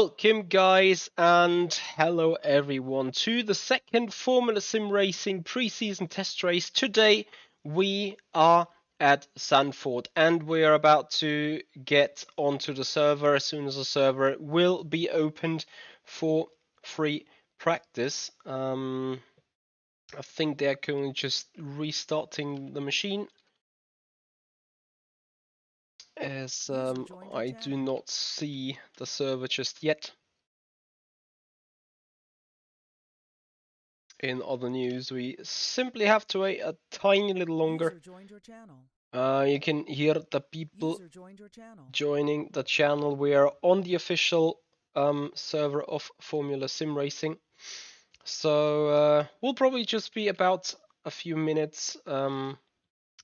Welcome guys and hello everyone to the second Formula Sim Racing preseason test race. Today we are at Zandvoort and we are about to get onto the server as soon as the server will be opened for free practice. I think they're currently just restarting the machine, as I do not see the server just yet. In other news, we simply have to wait a tiny little longer. You can hear the people joining the channel. We are on the official server of FormulaSimRacing. So we'll probably just be about a few minutes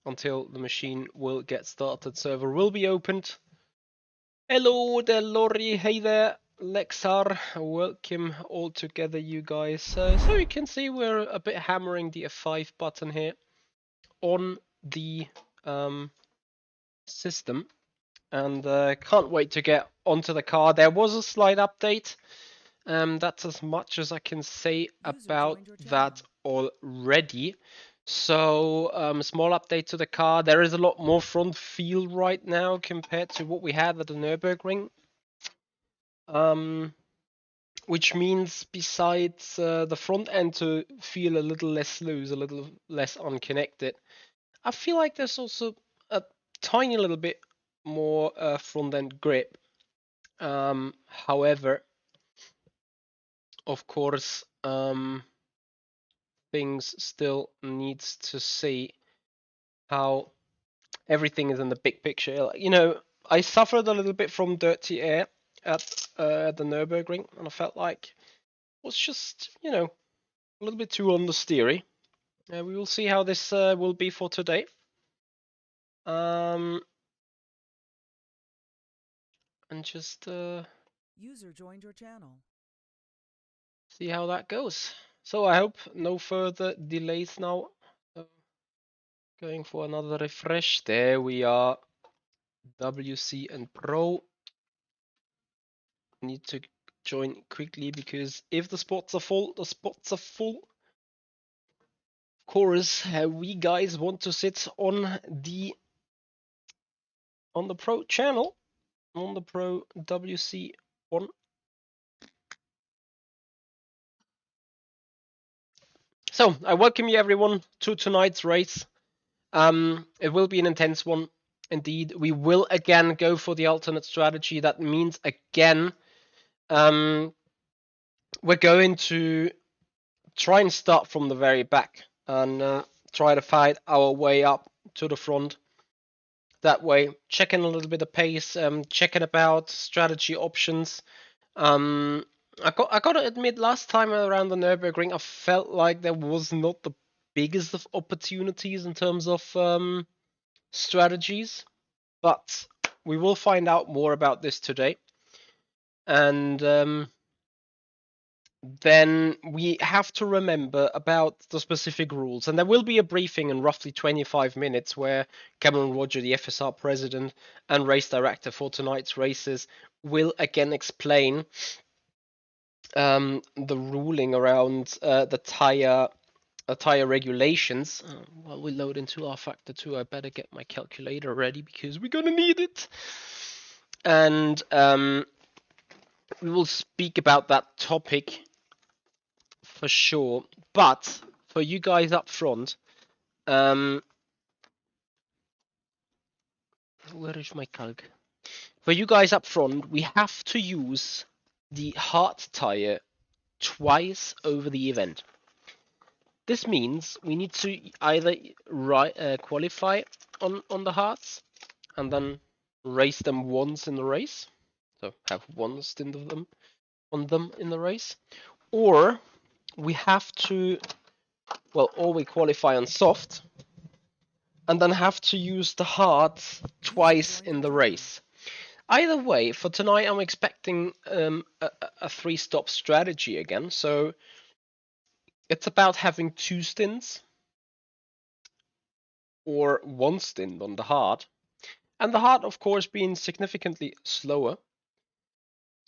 until the machine will get started. Server will be opened. Hello there, Lori. Hey there. Lexar, welcome all together, you guys. So you can see we're a bit hammering the F5 button here on the system, and can't wait to get onto the car. There was a slight update. That's as much as I can say about that already. So small update to the car. There is a lot more front feel right now compared to what we had at the Nürburgring. Which means besides the front end to feel a little less loose, a little less unconnected, I feel like there's also a tiny little bit more front end grip. However, of course, things still needs to see how everything is in the big picture. You know, I suffered a little bit from dirty air at the Nürburgring, and I felt like it was just, you know, a little bit too understeery. We will see how this will be for today. And just user joined your channel. See how that goes. So I hope no further delays now. Going for another refresh. There we are. WC and Pro. Need to join quickly because if the spots are full, the spots are full. Of course, we guys want to sit on the Pro channel, on the Pro WC1. So I welcome you everyone to tonight's race. It will be an intense one indeed. We will again go for the alternate strategy. That means again, we're going to try and start from the very back and try to fight our way up to the front. That way, checking a little bit of pace, checking about strategy options. I got to admit, last time around the Nürburgring, I felt like there was not the biggest of opportunities in terms of strategies, but we will find out more about this today. And then we have to remember about the specific rules. And there will be a briefing in roughly 25 minutes where Cameron Roger, the FSR president and race director for tonight's races, will again explain the ruling around the tire regulations. While we load into rFactor 2, I better get my calculator ready because we're gonna need it. And we will speak about that topic for sure. But for you guys up front, where is my calc? For you guys up front, we have to use the hard tire twice over the event. This means we need to either qualify on the hards and then race them once in the race, so have one stint of them on them in the race, or we have to, or we qualify on soft and then have to use the hards twice in the race. Either way, for tonight I'm expecting a three-stop strategy again, so it's about having two stints or one stint on the hard, and the hard of course being significantly slower.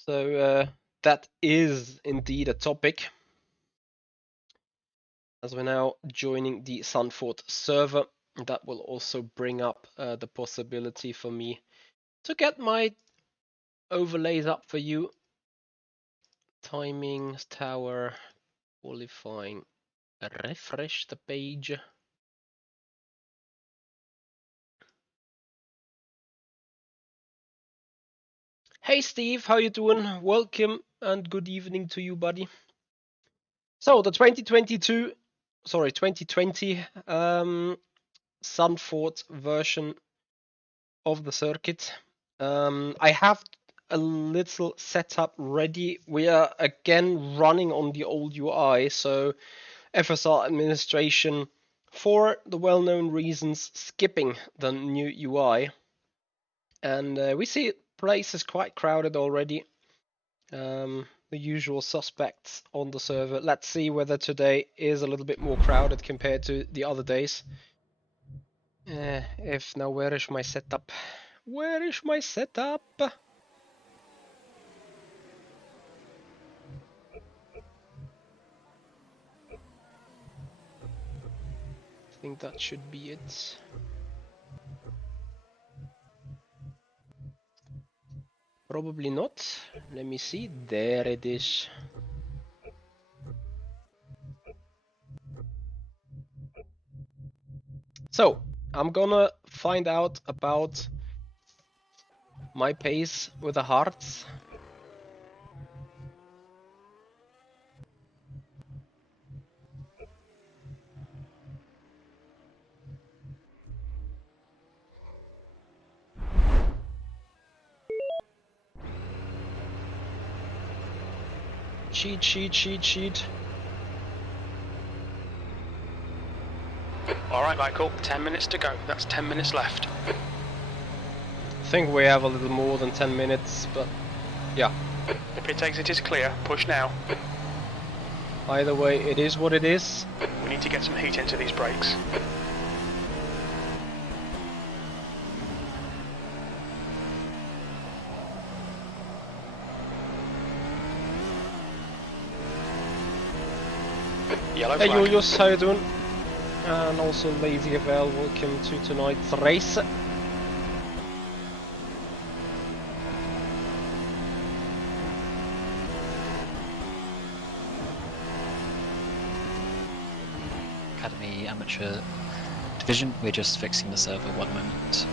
So that is indeed a topic, as we're now joining the Zandvoort server. That will also bring up the possibility for me to get my overlays up for you. Timings, tower, qualifying, refresh the page. Hey Steve, how you doing? Welcome and good evening to you, buddy. So the 2020 Zandvoort version of the circuit. I have a little setup ready. We are again running on the old UI, so FSR administration, for the well-known reasons, skipping the new UI. And we see place is quite crowded already. The usual suspects on the server. Let's see whether today is a little bit more crowded compared to the other days. If now, where is my setup? Where is my setup? I think that should be it. Probably not. Let me see. There it is. So, I'm gonna find out about my pace with the hearts. Cheat. Alright, Michael, 10 minutes to go. That's 10 minutes left. I think we have a little more than 10 minutes, but yeah. The pit exit is clear. Push now. Either way, it is what it is. We need to get some heat into these brakes. Yellow flag. Hey Julius, how you doing? And also Lazy Gavel, welcome to tonight's race. Academy Amateur Division. We're just fixing the server, one moment.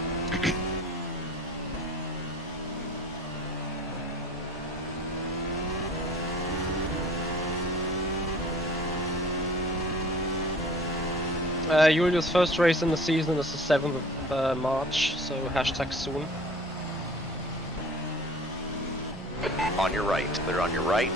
Julius' first race in the season is the 7th of March, so hashtag soon. On your right, they're on your right.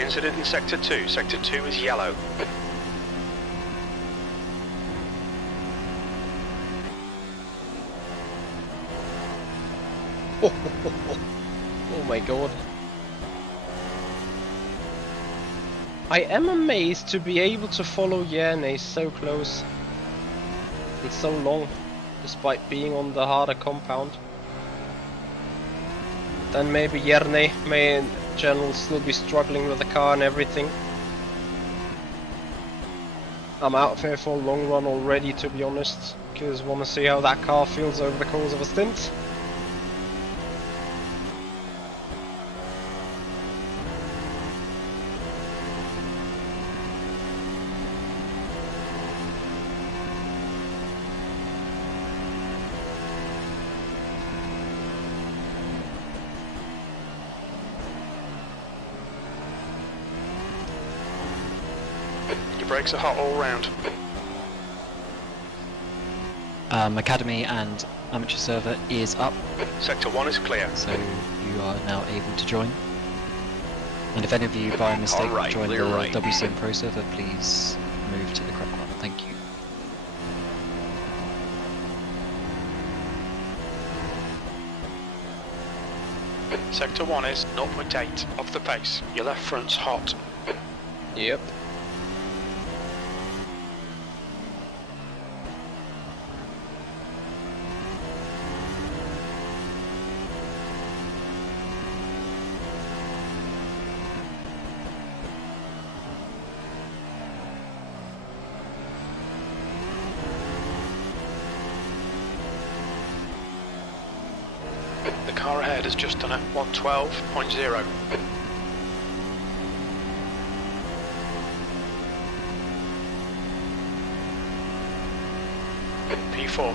Incident in Sector 2. Sector 2 is yellow. Oh my god. I am amazed to be able to follow Yerne so close and so long, despite being on the harder compound. Then maybe Yerne may in general still be struggling with the car and everything. I'm out there for a long run already, to be honest, because I want to see how that car feels over the course of a stint. Your brakes are hot all round. Academy and amateur server is up, Sector 1 is clear. so you are now able to join. And if any of you by mistake Alright, join the clear right. WCM Pro server, please move to the correct one. Thank you. Sector 1 is 0.8 off the pace. Your left front's hot. Yep. The car ahead has just done a 112.0. P4.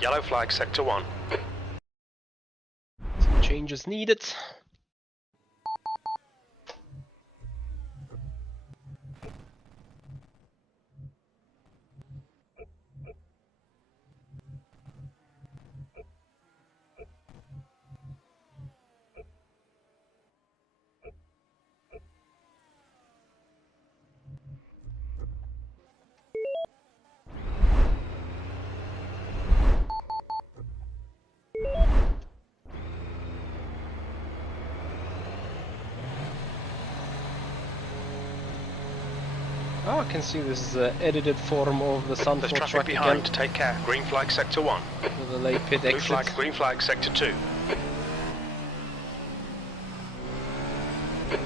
Yellow flag, Sector 1. Some changes needed. Oh, I can see this is the edited form of the There's Zandvoort traffic track behind, again, take care. Green flag, Sector 1. with a late pit Blue flag, exit. green flag, Sector 2.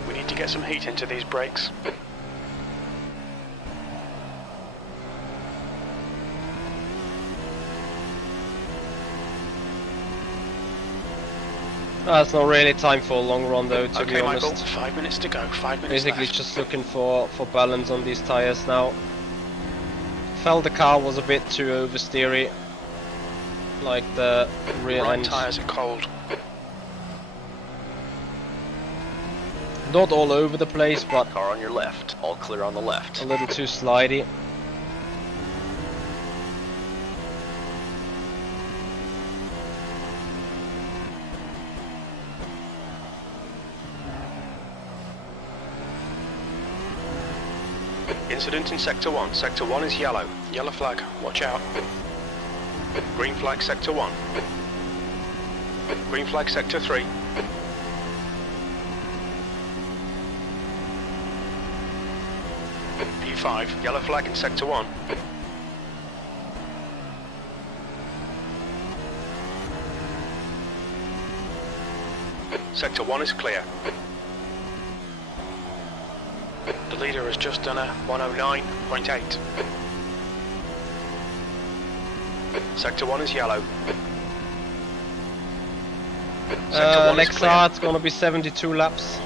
We need to get some heat into these brakes. It's not really time for a long run though, to be Okay, Michael, honest. 5 minutes to go, 5 minutes Basically left. just looking for balance on these tires now. Felt the car was a bit too oversteery, like the rear Right end. tyres are cold. Not all over the place, but Car on your left. All clear on the left. a little too slidey. Incident in Sector 1. Sector 1 is yellow. Yellow flag, watch out. Green flag, Sector 1. Green flag, Sector 3. P5, yellow flag in Sector 1. Sector 1 is clear. The leader has just done a 109.8. Sector 1 is yellow. Sector 1 is Next clear. start, it's gonna be 72 laps.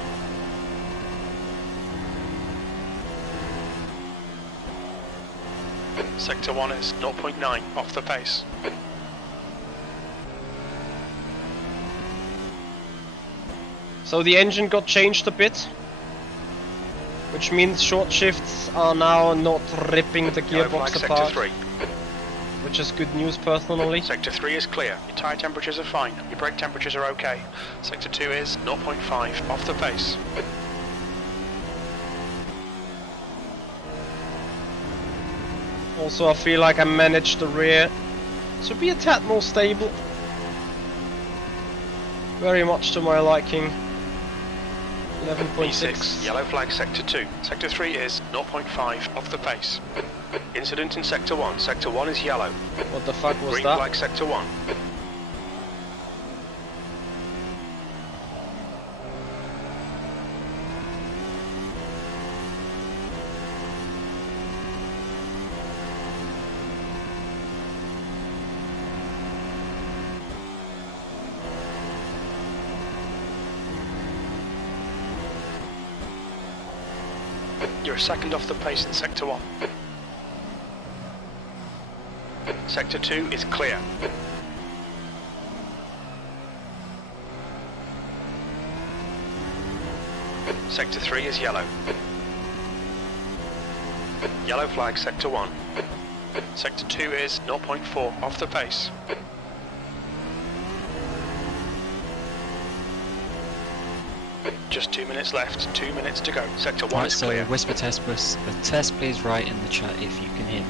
Sector 1 is 0.9 off the pace. So the engine got changed a bit, which means short shifts are now not ripping the Yellow flag, gearbox Sector apart, 3. which is good news personally. Sector 3 is clear. Your tyre temperatures are fine. Your brake temperatures are okay. Sector 2 is 0.5 off the pace. Also, I feel like I managed the rear to be a tad more stable. Very much to my liking. 11.6. P6, yellow flag, Sector 2. Sector 3 is 0.5 off the pace. Incident in Sector 1. Sector 1 is yellow. What the fuck was Green that? flag, Sector 1. You're a second off the pace in Sector 1. Sector 2 is clear. Sector 3 is yellow. Yellow flag, sector 1. Sector 2 is 0.4 off the pace. Just 2 minutes left, 2 minutes to go. Sector 1 Right, is so clear. whisper test please write in the chat if you can hear me.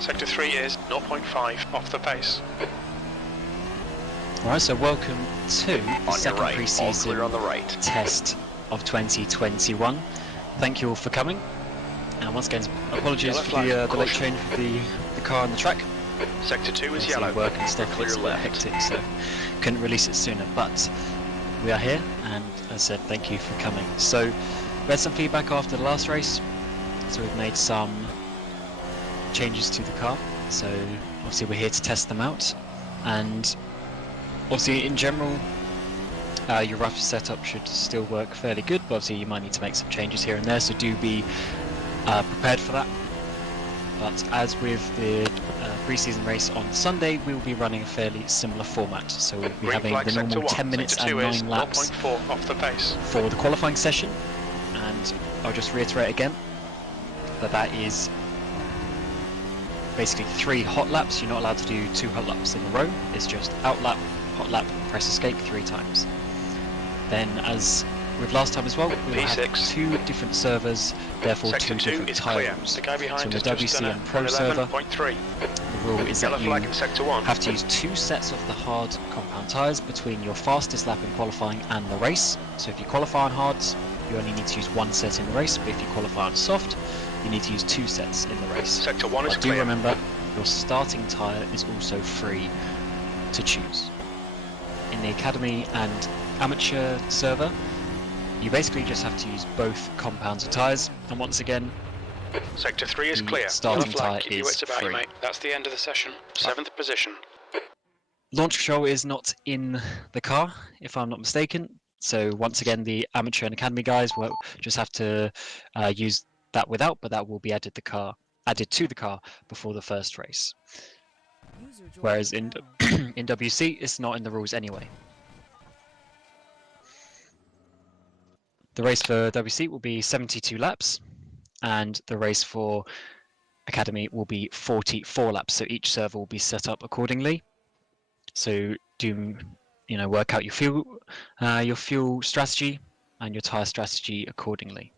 Sector 3 is 0.5 off the pace. Alright, so welcome to the On your second right, all pre-season clear on the right. test of 2021. Thank you all for coming. And once again, apologies Yellow for flag, the late caution. change of the car on the track. Sector 2 is Obviously yellow. work and stuff Clear gets a bit left. hectic, so couldn't release it sooner. But we are here, and as I said, thank you for coming. So we had some feedback after the last race, so we've made some changes to the car. So obviously we're here to test them out, and obviously in general your rough setup should still work fairly good, but obviously you might need to make some changes here and there, so do be prepared for that. But as with the pre-season race on Sunday, we will be running a fairly similar format. So we'll be Green having flag, the sector normal 1. 10 minutes Sector 2 and is 9 laps 0.4 off the pace. for the qualifying session. And I'll just reiterate again that that is basically 3 hot laps. You're not allowed to do 2 hot laps in a row. It's just out lap, hot lap, press escape 3 times. Then, as with last time as well, we will have P6. 2 different servers, therefore Sector 2 2 different is clear. tiles. The guy So behind in has the just WC done and Pro an server, 11.3. the rule is Yellow that you flag in sector 1. have to use 2 sets of the hard compound tyres between your fastest lap in qualifying and the race. So if you qualify on hards, you only need to use 1 set in the race, but if you qualify on soft, you need to use 2 sets in the race. Sector 1 is But do clear. remember, your starting tyre is also free to choose. In the Academy and Amateur server, you basically just have to use both compounds of tyres, and once again, Sector 3 is the clear. starting Yellow flag, tyre keep your is wits about you, free. mate. That's the end of the session. 7th position. Launch control is not in the car, if I'm not mistaken. So once again, the Amateur and Academy guys will just have to use that without, but that will be added to the car before the first race. User joined Whereas your in channel. in WC, it's not in the rules anyway. The race for WC will be 72 laps, and the race for Academy will be 44 laps. So each server will be set up accordingly. So do work out your fuel strategy and your tire strategy accordingly.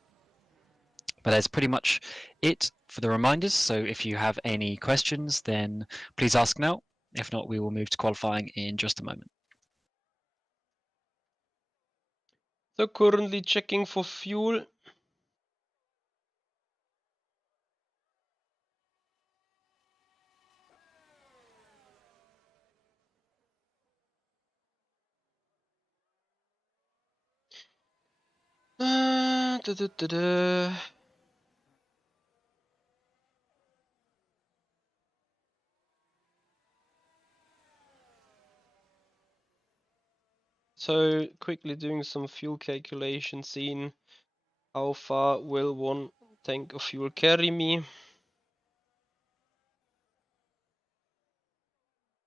But that's pretty much it for the reminders. So if you have any questions, then please ask now. If not, we will move to qualifying in just a moment. So currently checking for fuel. Da. So quickly doing some fuel calculation, seeing how far will 1 tank of fuel carry me.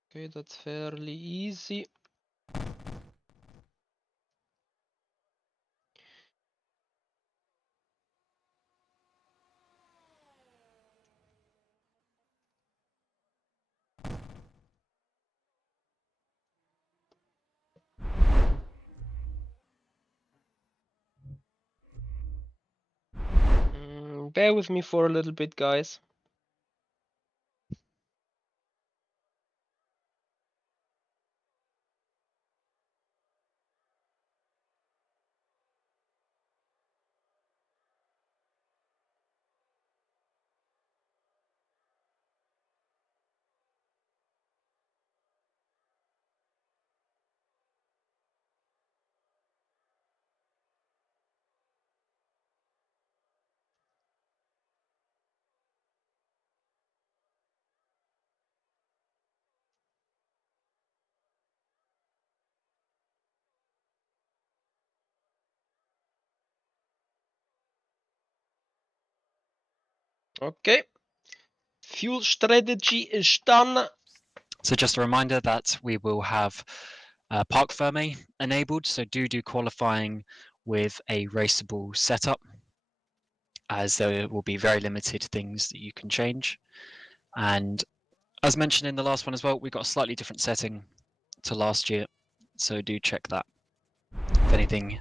Okay, that's fairly easy. Bear with me for a little bit, guys. Okay. Fuel strategy is done. So just a reminder that we will have Park Ferme enabled, so do qualifying with a raceable setup, as there will be very limited things that you can change. And as mentioned in the last one as well, we've got a slightly different setting to last year, so do check that. If anything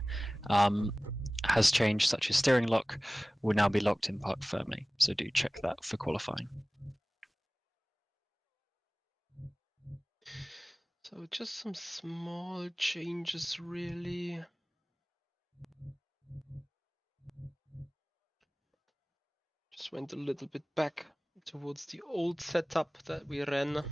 has changed, such as steering lock, will now be locked in Park Ferme, so do check that for qualifying. So just some small changes really. Just went a little bit back towards the old setup that we ran.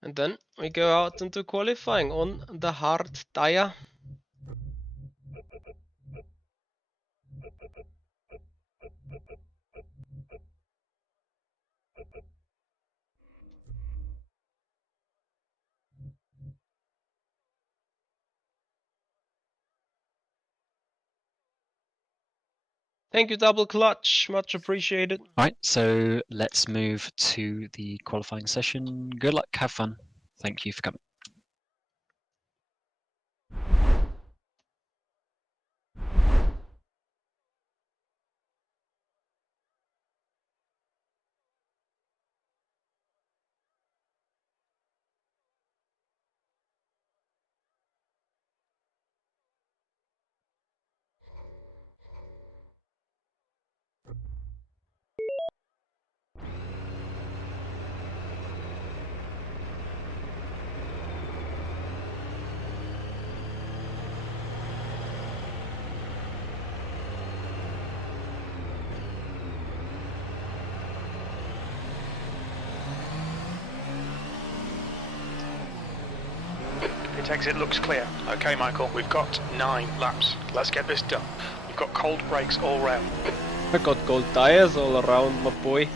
And then we go out into qualifying on the hard tire. Thank you, Double Clutch. Much appreciated. Right, so let's move to the qualifying session. Good luck, have fun. Thank you for coming. Pit exit looks clear. Okay, Michael, we've got 9 laps. Let's get this done. We've got cold brakes all round. I got gold tires all around, my boy.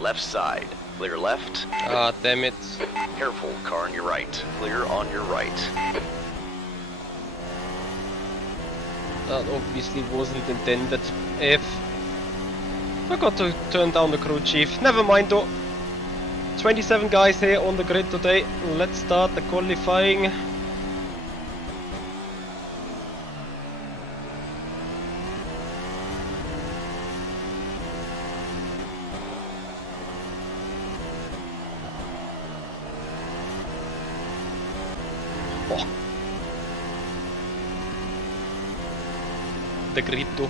Left side. Clear left. Ah, damn it. Careful, car on your right. Clear on your right. That obviously wasn't intended. Forgot to turn down the crew chief. Never mind though. 27 guys here on the grid today. Let's start the qualifying. Oh. The grid too.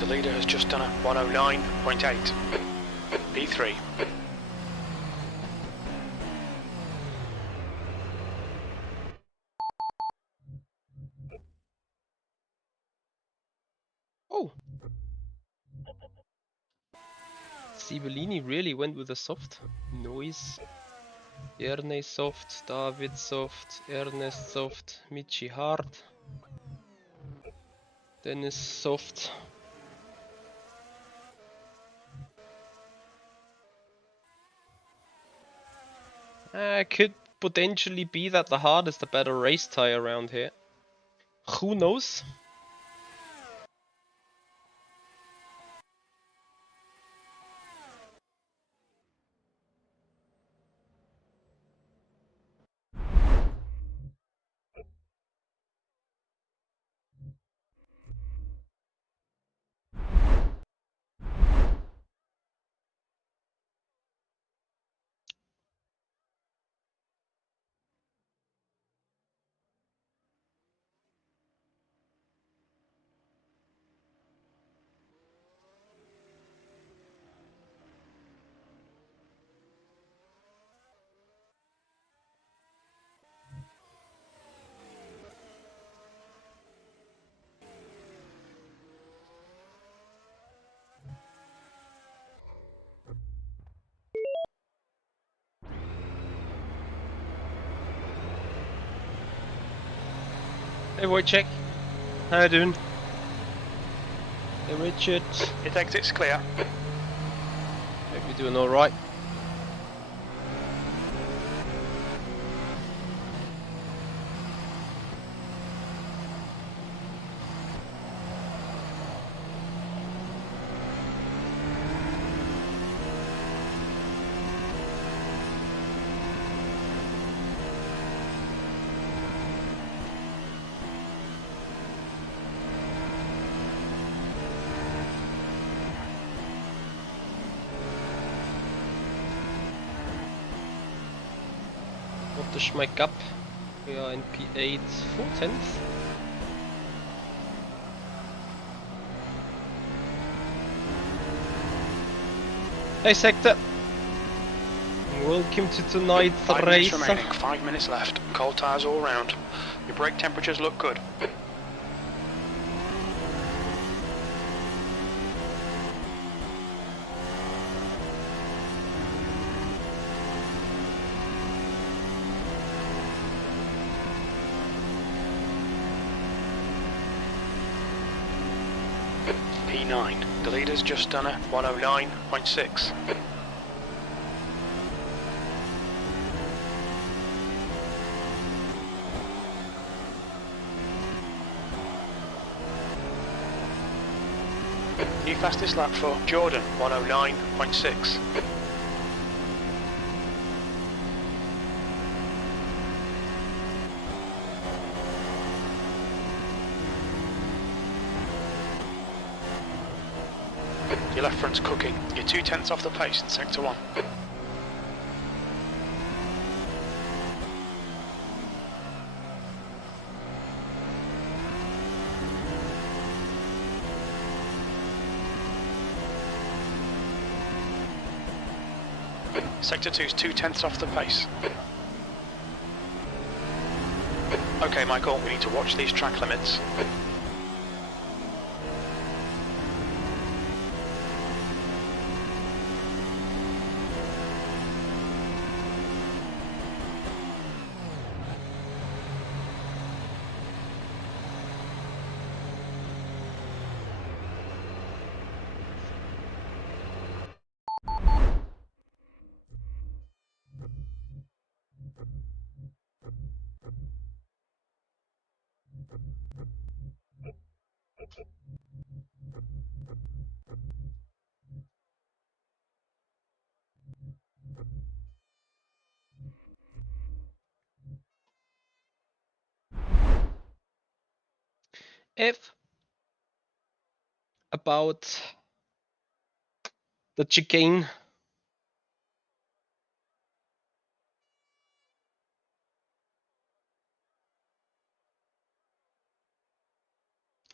The leader has just done a 109.8. P3. Oh. Sibellini really went with a soft. Noise. Erne soft, David soft, Ernest soft, Michi hard. Dennis soft. Could potentially be that the hard is the better race tire around here. Who knows? Hey Wojciech, how you doing? Hey Richard, It exit's clear. hope you're doing alright. What the schmeck up? We are in P8 4/10. Hey Sector! Welcome to tonight's 5 race. minutes remaining, 5 minutes left. Cold tyres all round. Your brake temperatures look good. P9. The leader's just done a 109.6. New fastest lap for Jordan, 109.6. Your left front's cooking. You're 2/10 off the pace in sector 1. Sector 2's 2/10 off the pace. Okay, Michael, we need to watch these track limits. If about the chicane.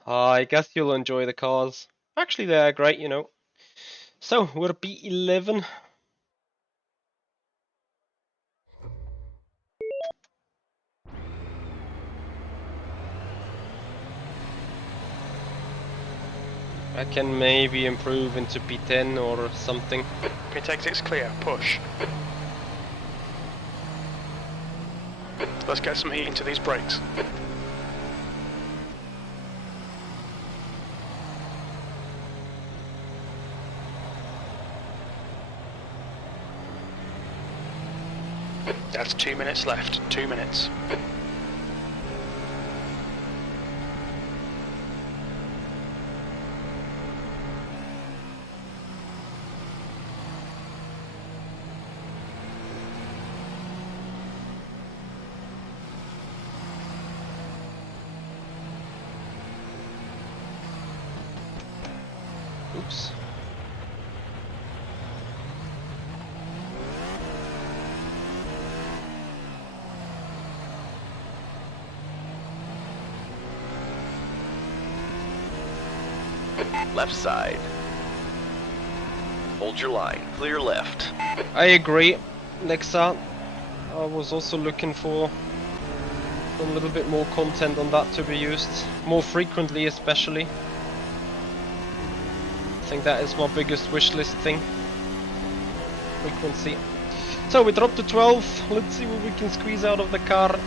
I guess you'll enjoy the cars. Actually, they're great, you know. So, we're B11. I can maybe improve into P10 or something. Pit exit's clear. Push. Let's get some heat into these brakes. That's 2 minutes left. 2 minutes. Oops. Left side. Hold your line. Clear left. I agree, Lexa. I was also looking for a little bit more content on that to be used, more frequently especially. I think that is my biggest wish list thing. Frequency. So we dropped to 12. Let's see what we can squeeze out of the car.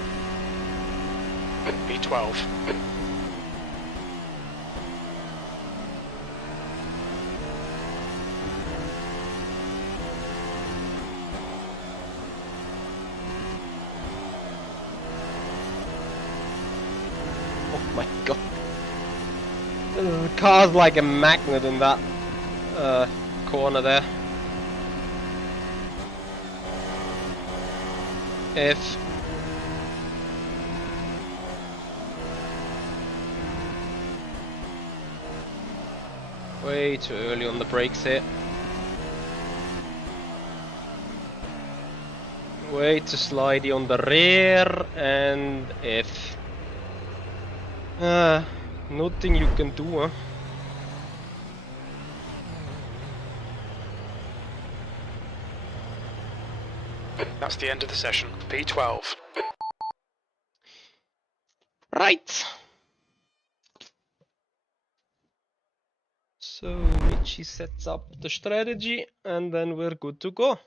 P12. Oh my god. The car's like a magnet in that corner there. If way too early on the brakes here. Way too slidey on the rear, and if nothing you can do, huh? That's the end of the session. P12. Right. So Richie sets up the strategy, and then we're good to go.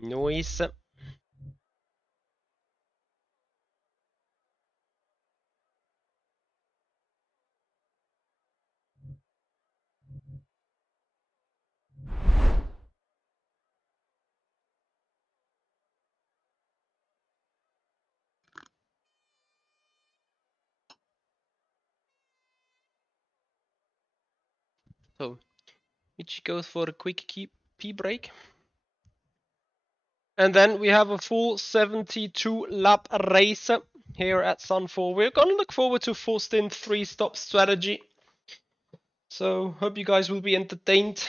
Nice. So Richie goes for a quick pee break. And then we have a full 72 lap race here at Zandvoort. We're gonna look forward to full stint 3-stop strategy. So hope you guys will be entertained.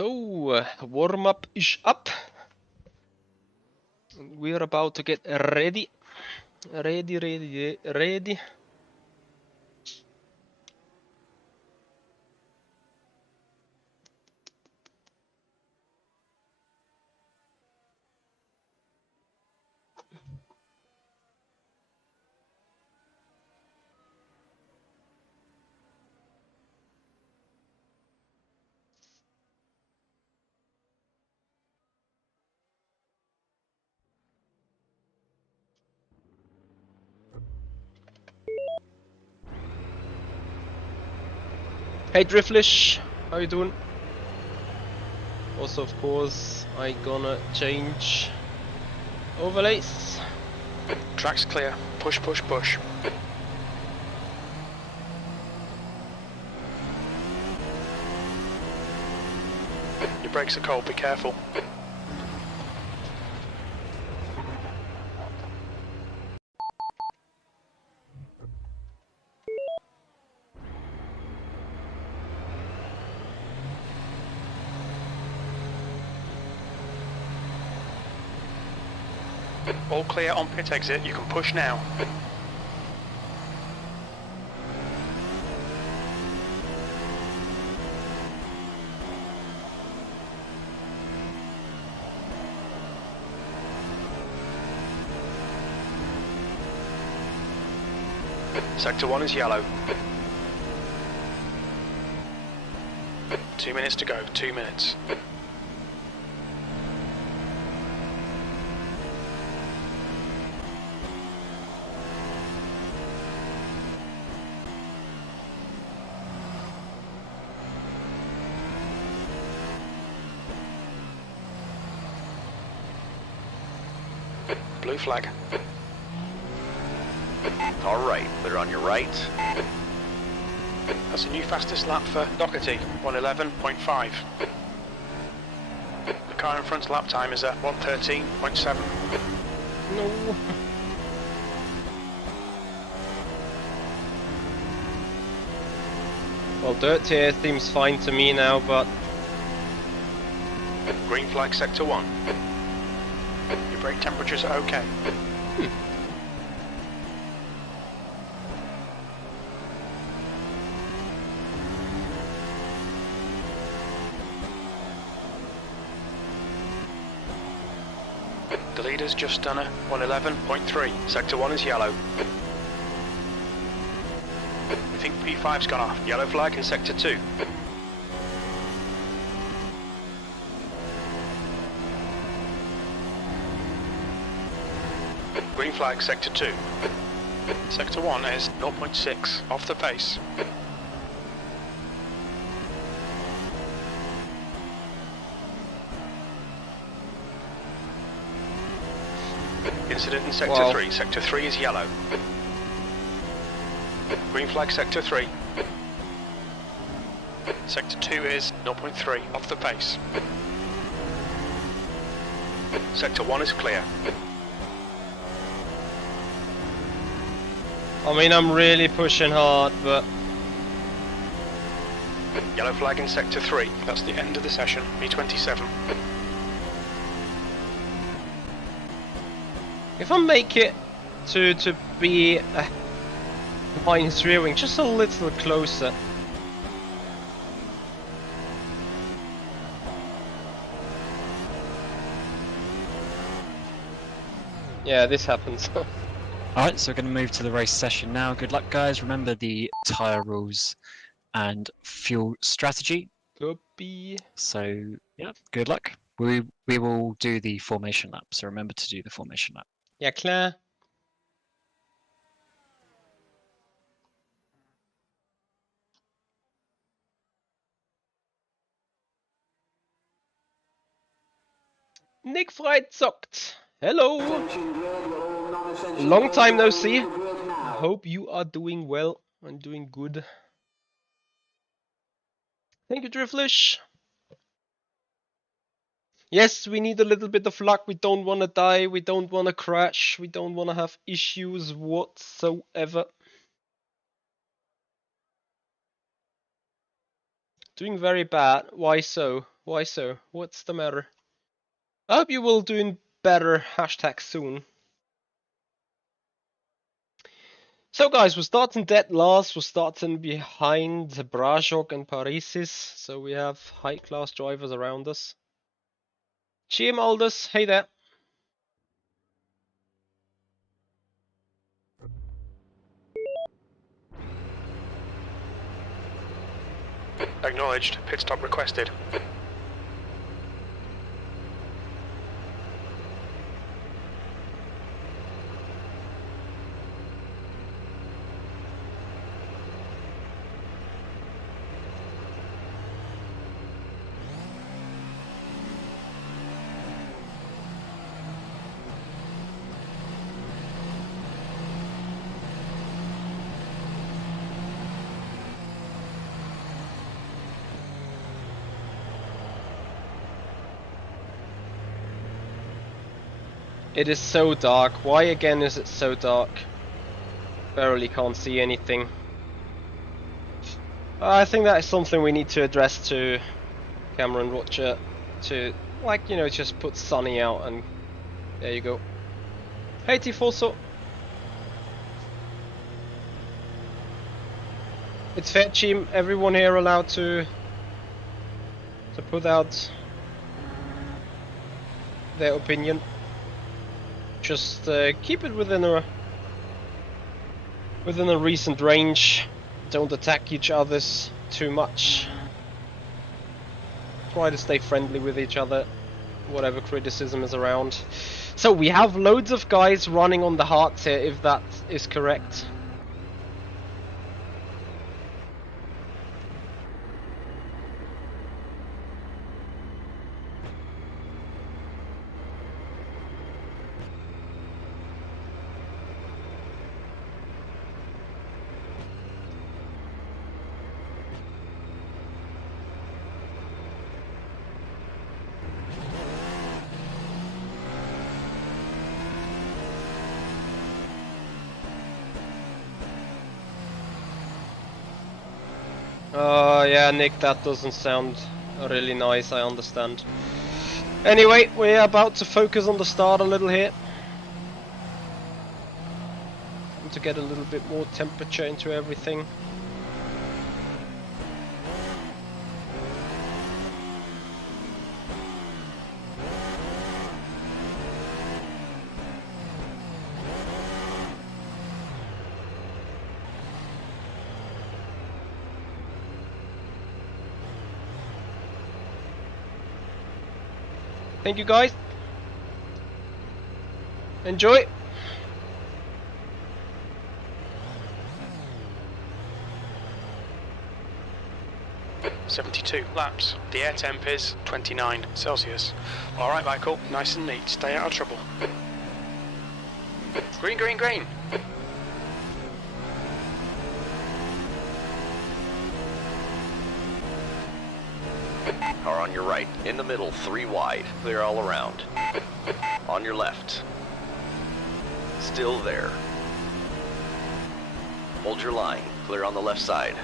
So, warm-up is up. We're about to get ready. Ready. Hey Driflish, how you doing? Also, of course, I gonna change overlays. Track's clear. Push, push, push. Your brakes are cold, be careful. All clear on pit exit, you can push now. Sector 1 is yellow. 2 minutes to go, 2 minutes. Blue flag. All right, clear on your right. That's a new fastest lap for Doherty, 111.5. The car in front's lap time is at 113.7. No. Well, dirt here seems fine to me now, but Green flag sector 1. Your brake temperatures are okay. The leader's just done a 111.3. Sector 1 is yellow. We think P5's gone off. Yellow flag in sector 2. Green flag sector 2. Sector 1 is 0.6 off the pace. Incident in sector Wow. 3. Sector 3 is yellow. Green flag sector 3. Sector 2 is 0.3 off the pace. Sector 1 is clear. I mean, I'm really pushing hard, but Yellow flag in sector 3. That's the end of the session. B27. if I make it to be behind steering just a little closer. Yeah, this happens. Alright, so we're going to move to the race session now. Good luck, guys. Remember the tyre rules and fuel strategy. Copy. So, yeah, good luck. We will do the formation lap, so remember to do the formation lap. Ja, klar. Nick Fried zockt. Hello. Long time no see. Hope you are doing well. I'm doing good. Thank you, Driflish. Yes, we need a little bit of luck. We don't want to die. We don't want to crash. We don't want to have issues whatsoever. Doing very bad. Why so? Why so? What's the matter? I hope you will doing better hashtag soon. So guys, we're starting dead last. We're starting behind Brajok and Parisis. So we have high class drivers around us. Cheer Aldous, hey there. Acknowledged. Pit stop requested. It is so dark. Why again is it so dark? Barely can't see anything. I think that is something we need to address to Cameron Roger to, like, you know, just put sunny out and there you go. Hey Tifoso! It's fair, team. Everyone here allowed to put out their opinion. Just keep it within a recent range. Don't attack each other's too much. Try to stay friendly with each other, whatever criticism is around. So we have loads of guys running on the hearts here, if that is correct. Yeah, Nick, that doesn't sound really nice, I understand. Anyway, we're about to focus on the start a little here. To get a little bit more temperature into everything. Thank you guys. Enjoy. .72 laps. The air temp is 29 Celsius. Alright Michael, nice and neat, stay out of trouble. Green, green, green! Car on your right, in the middle, 3 wide, clear all around. On your left. Still there. Hold your line, clear on the left side.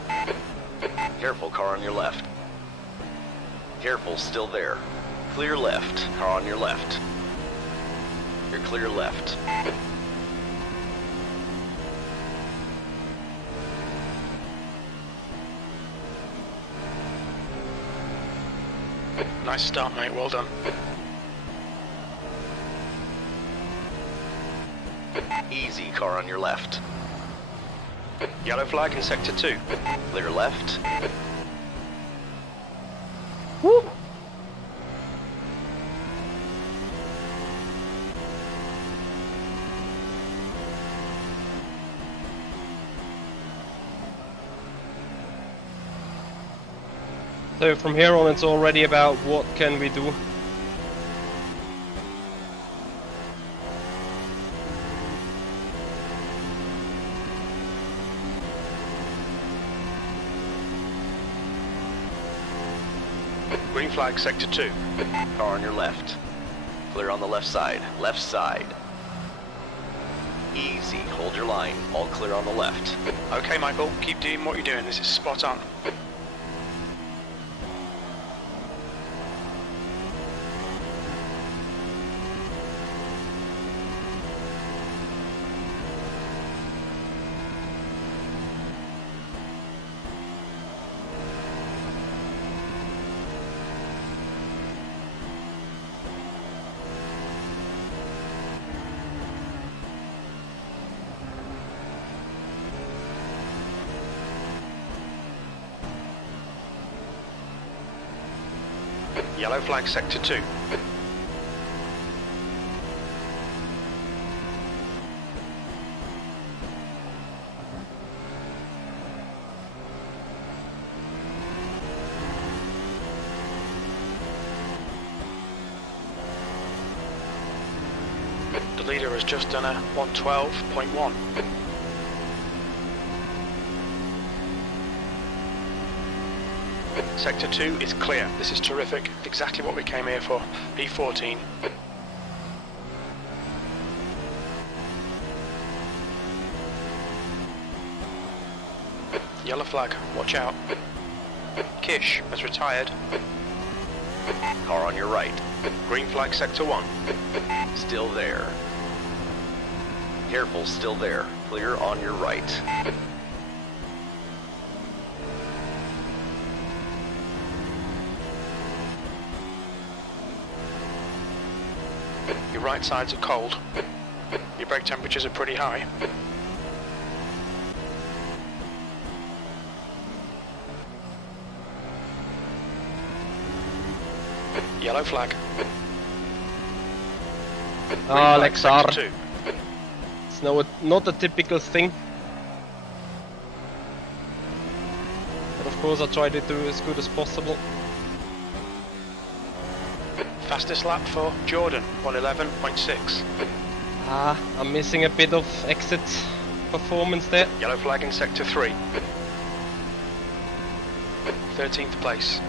Careful, car on your left. Careful, still there. Clear left, car on your left. You're clear left. Nice start mate, well done. Easy, car on your left. Yellow flag in sector 2. Clear left. Woo! So from here on it's already about what can we do. Green flag sector 2. Car on your left. Clear on the left side. Left side. Easy, hold your line. All clear on the left. Okay Michael, keep doing what you're doing, this is spot on. Yellow flag sector 2. The leader has just done a 112.1. Sector 2 is clear. This is terrific. Exactly what we came here for. P14. Yellow flag, watch out. Kish has retired. Car on your right. Green flag sector 1. Still there. Careful, still there. Clear on your right. Your right sides are cold. Your brake temperatures are pretty high. Yellow flag. Ah, Green flag Lexar. sector 2. It's not a typical thing. But of course I tried to do as good as possible. Fastest lap for Jordan, 111.6. Ah, I'm missing a bit of exit performance there. Yellow flag in sector 3. 13th place.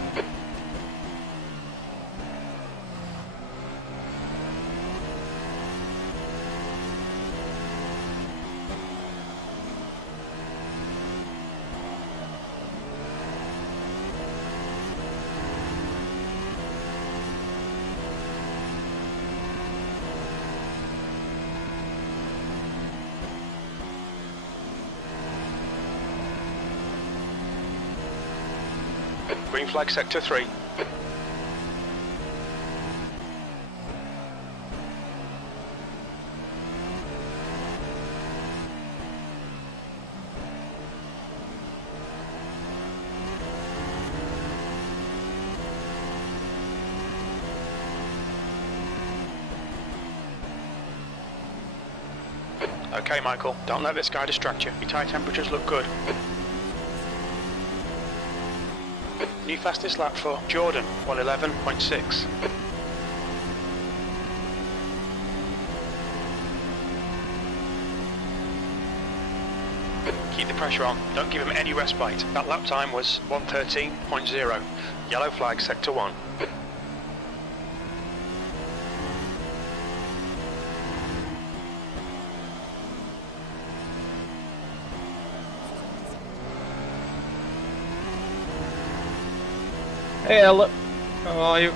Green flag sector 3. Okay, Michael, don't let this guy distract you. Your tyre temperatures look good. New fastest lap for Jordan, 111.6. Keep the pressure on, don't give him any respite. That lap time was 113.0. Yellow flag sector 1. Hey Ella, how are you?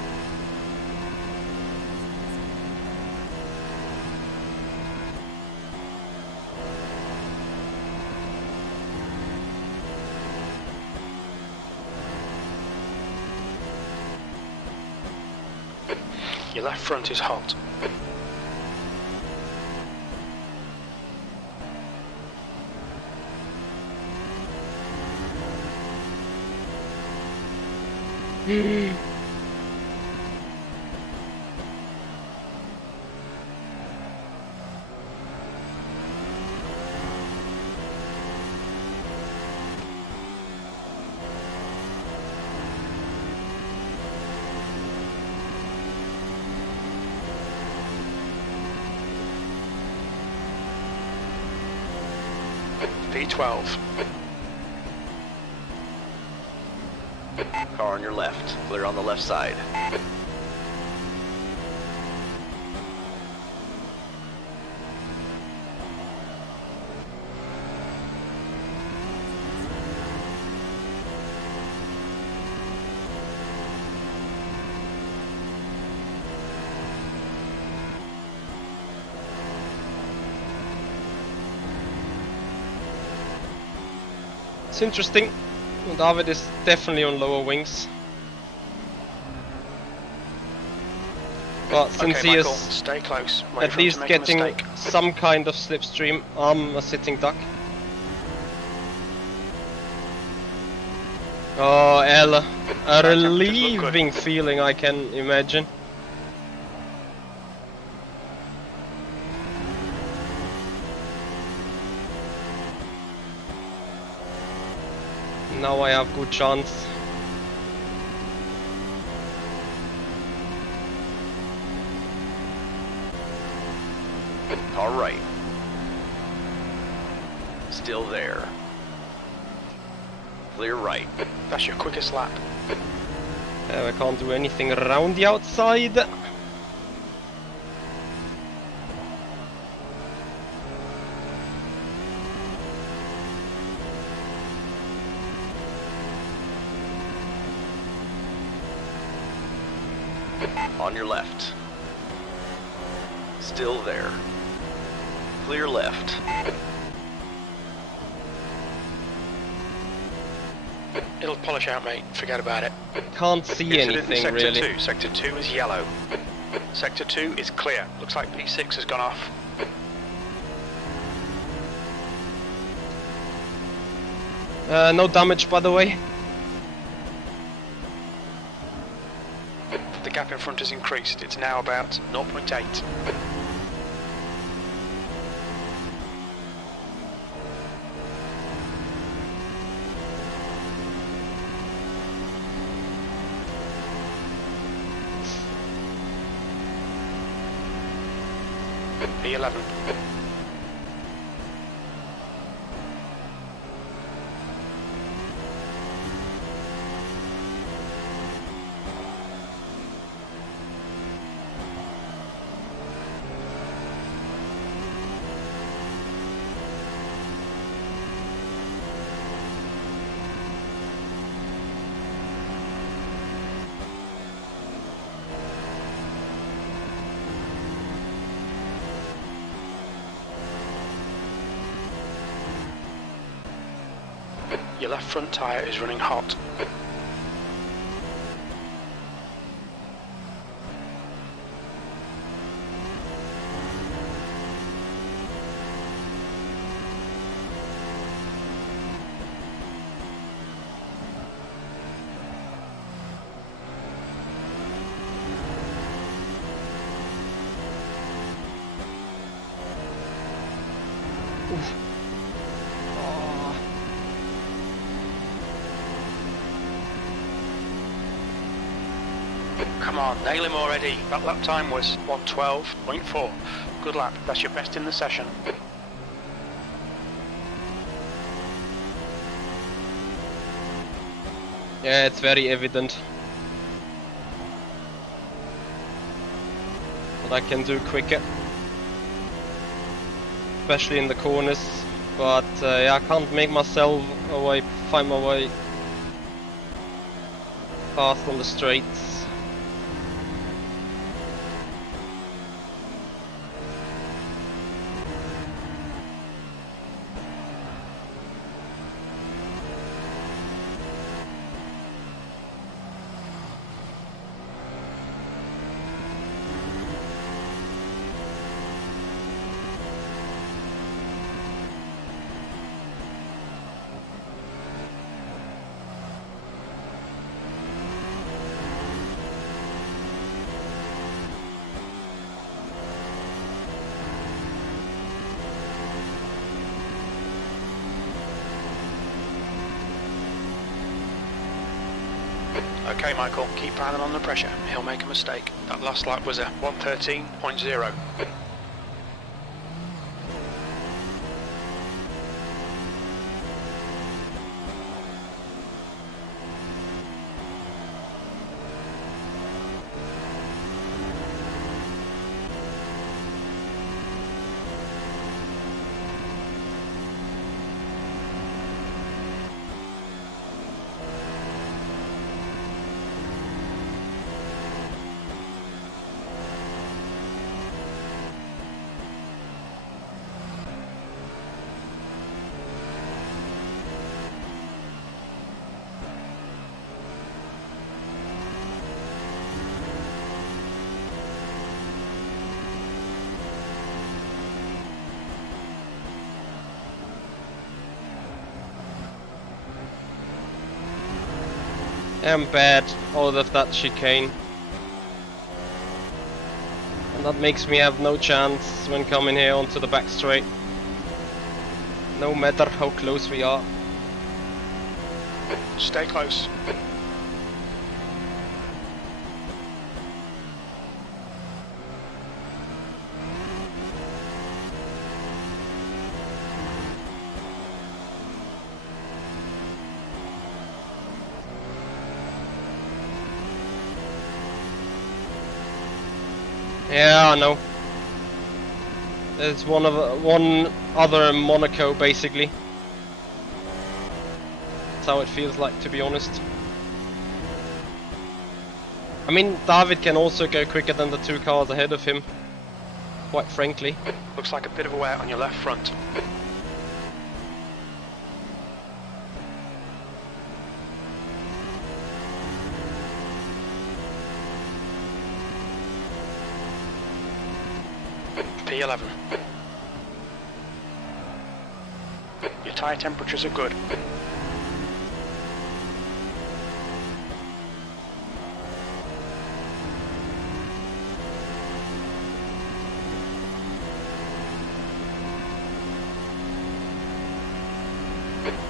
Your left front is hot. P12. Car on your left. Clear on the left side. It's interesting. David is definitely on lower wings. But since Okay, he Michael, is stay close. Wait at for him to least make a getting mistake. some kind of slipstream, I'm a sitting duck. Oh, Ella. A Temperatures look good. relieving feeling, I can imagine. Now I have good chance. All right. Still there. Clear right. That's your quickest lap. I can't do anything around the outside. On your left. Still there. Clear left. It'll polish out, mate. Forget about it. Can't see Incident in anything Sector really. 2. Sector 2 is yellow. Sector 2 is clear. Looks like P6 has gone off. No damage, by the way. The gap in front has increased. It's now about 0.8. P11. Your left front tyre is running hot. Come on, nail him already. That lap time was 1:12.4. Good lap. That's your best in the session. Yeah, it's very evident. But I can do quicker. Especially in the corners. But yeah, I can't make myself find my way fast on the straights. Okay, Michael, keep piling on the pressure. He'll make a mistake. That last lap was a 1:13.0. I'm bad out of that chicane. And that makes me have no chance when coming here onto the back straight. No matter how close we are. Stay close. Yeah, I know. There's one other Monaco basically. That's how it feels like, to be honest. I mean, David can also go quicker than the 2 cars ahead of him. Quite frankly. Looks like a bit of a wear on your left front. P11. Your tyre temperatures are good.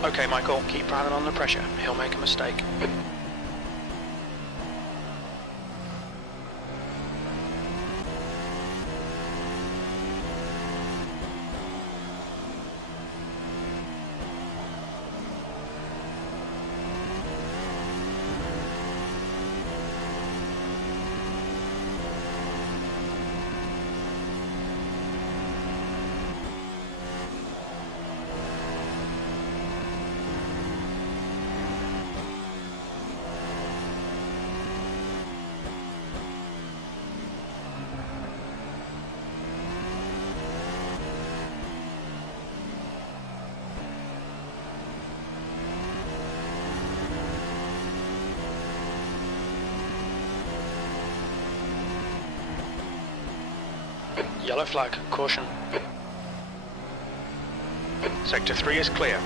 Okay, Michael, keep piling on the pressure. He'll make a mistake. Yellow flag, caution. Sector 3 is clear.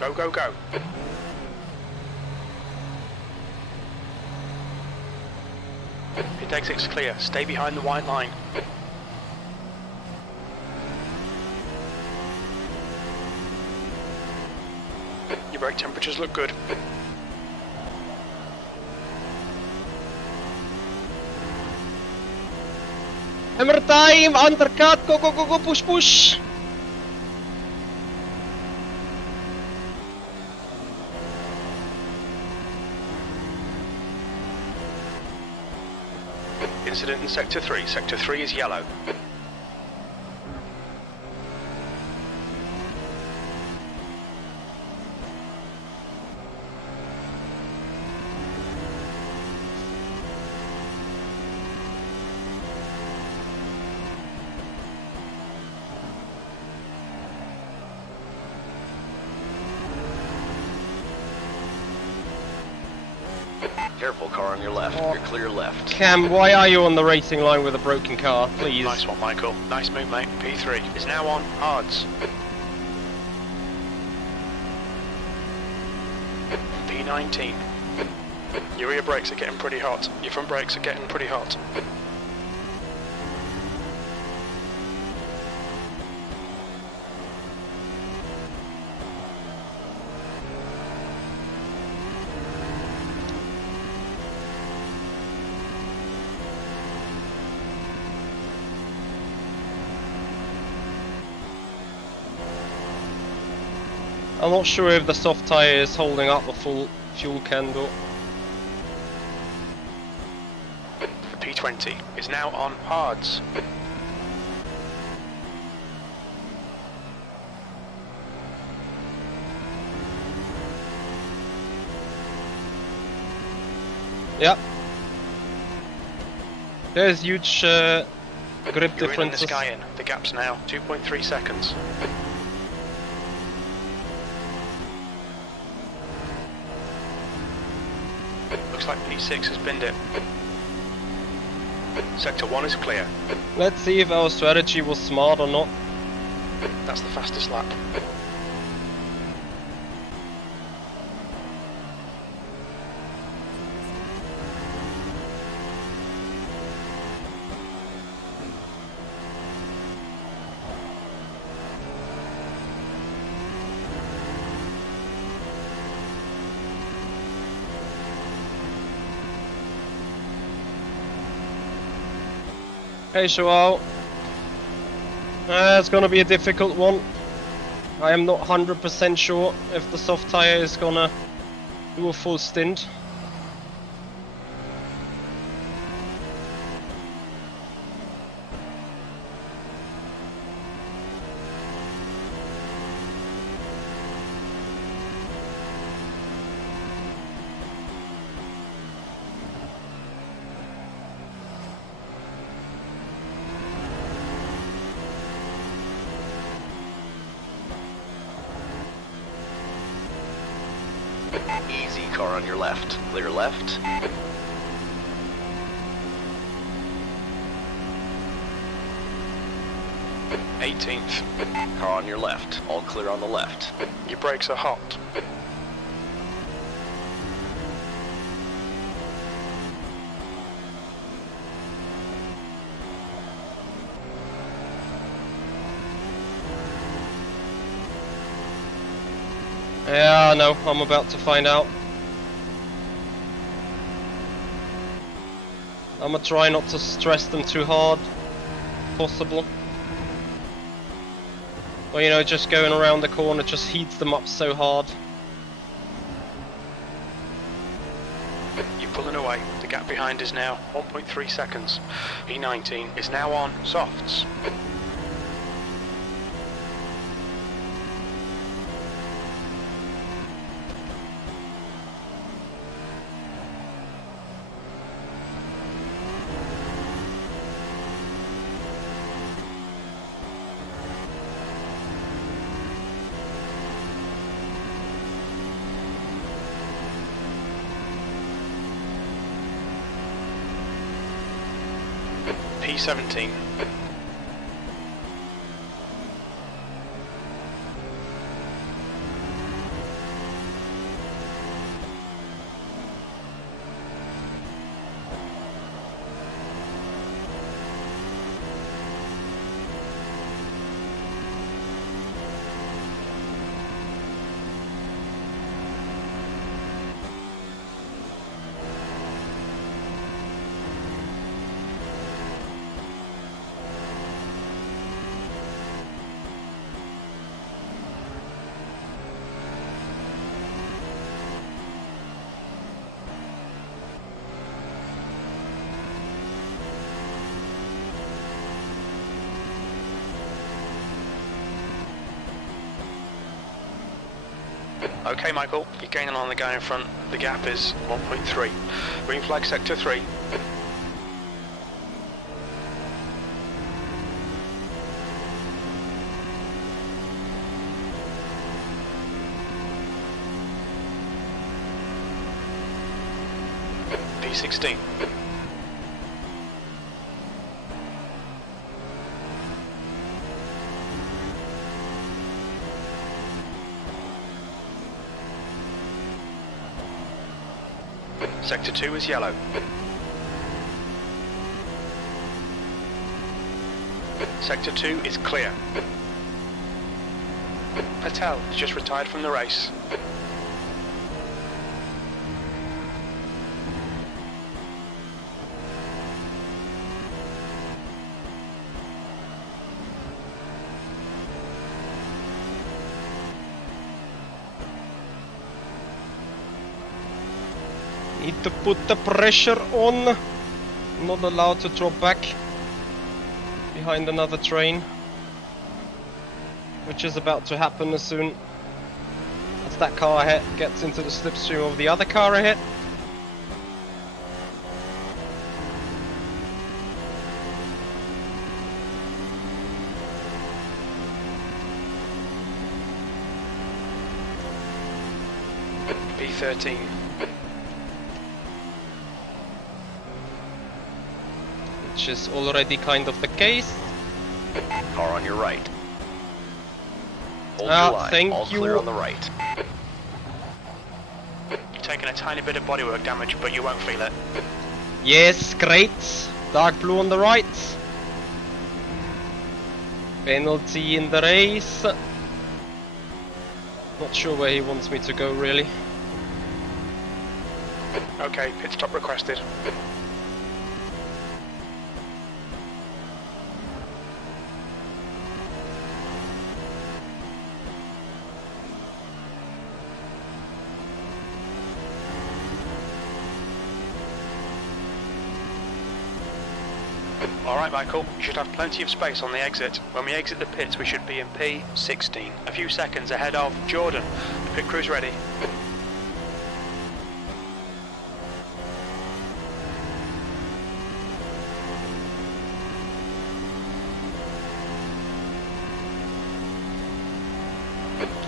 Go, go, go. Pit exit's clear. Stay behind the white line. Your brake temperatures look good. Hammer time! Undercut! Go, go, go, go! Push, push! Incident in Sector 3. Sector 3 is yellow. Careful, car on your left. Oh. You're clear left. Cam, why are you on the racing line with a broken car? Please. Nice one, Michael. Nice move, mate. P3 is now on hards. P19. Your rear brakes are getting pretty hot. Your front brakes are getting pretty hot. I'm not sure if the soft tyre is holding up the full fuel candle. The P20 is now on hards. Yeah. There's huge grip You're in the differences. sky in. The gap's now 2.3 seconds. Looks like P6 has binned it. Sector 1 is clear. Let's see if our strategy was smart or not. That's the fastest lap. Hey Joao. It's gonna be a difficult one. I am not 100% sure if the soft tire is gonna do a full stint. Easy, car on your left. Clear left. Eighteenth. Car on your left. All clear on the left. Your brakes are hot. Yeah, I know. I'm about to find out. I'm gonna try not to stress them too hard, if possible. Or, you know, just going around the corner just heats them up so hard. You're pulling away. The gap behind is now 1.3 seconds. E19 is now on softs. P17. Okay, Michael, you're gaining on the guy in front. The gap is 1.3. Green flag sector 3. P16. Sector 2 is yellow. Sector 2 is clear. Patel has just retired from the race. Need to put the pressure on. Not allowed to drop back behind another train, which is about to happen as soon as that car ahead gets into the slipstream of the other car ahead. P13. Which is already kind of the case. Car on your right. Hold Ah, your line. thank All you. clear on the right. You're taking a tiny bit of bodywork damage, but you won't feel it. Yes, great. Dark blue on the right. Penalty in the race. Not sure where he wants me to go really. Okay, pit stop requested. Alright Michael, you should have plenty of space on the exit. When we exit the pits we should be in P16. A few seconds ahead of Jordan. Pit crew's ready.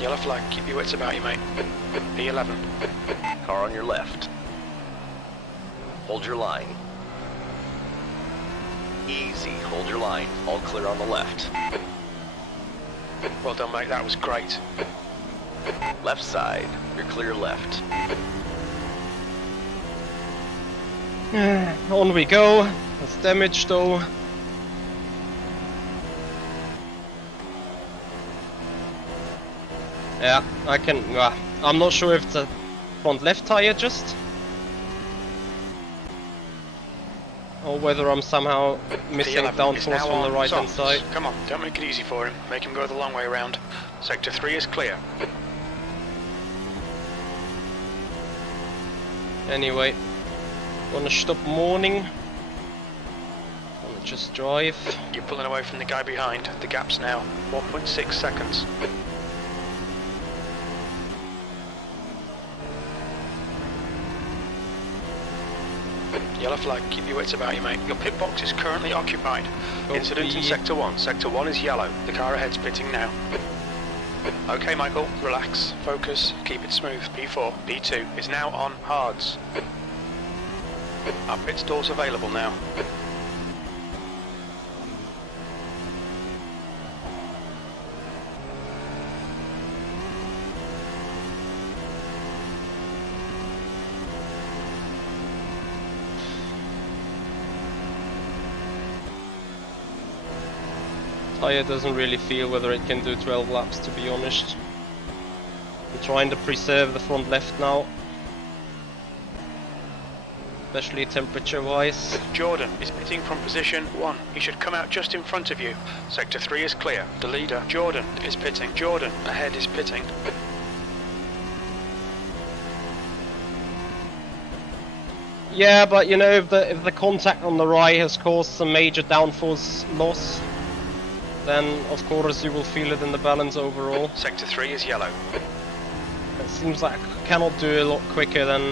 Yellow flag, keep your wits about you mate. P11. Car on your left. Hold your line. Easy, hold your line. All clear on the left. Well done mate, that was great. Left side, you're clear left. On we go. That's damage though. Yeah, I can. I'm not sure if it's a front left tire just, or whether I'm somehow missing P11 is downforce now from the on right hand softs. side. Come on, don't make it easy for him. Make him go the long way around. Sector 3 is clear. Anyway, wanna stop mourning. Wanna just drive. You're pulling away from the guy behind. The gap's now 1.6 seconds. Yellow flag, keep your wits about you, mate. Your pit box is currently occupied. Copy. Incident in Sector 1. Sector 1 is yellow. The car ahead's pitting now. Okay, Michael, relax, focus, keep it smooth. P4, P2 is now on hards. Our pit stall's available now. Tire doesn't really feel whether it can do 12 laps, to be honest. I'm trying to preserve the front left now, especially temperature wise. Jordan is pitting from position 1. He should come out just in front of you. Sector 3 is clear. The leader, Jordan, is pitting. Jordan, ahead is pitting. Yeah, but you know, if the contact on the right has caused some major downforce loss, then of course you will feel it in the balance overall. Sector 3 is yellow. It seems like I cannot do a lot quicker than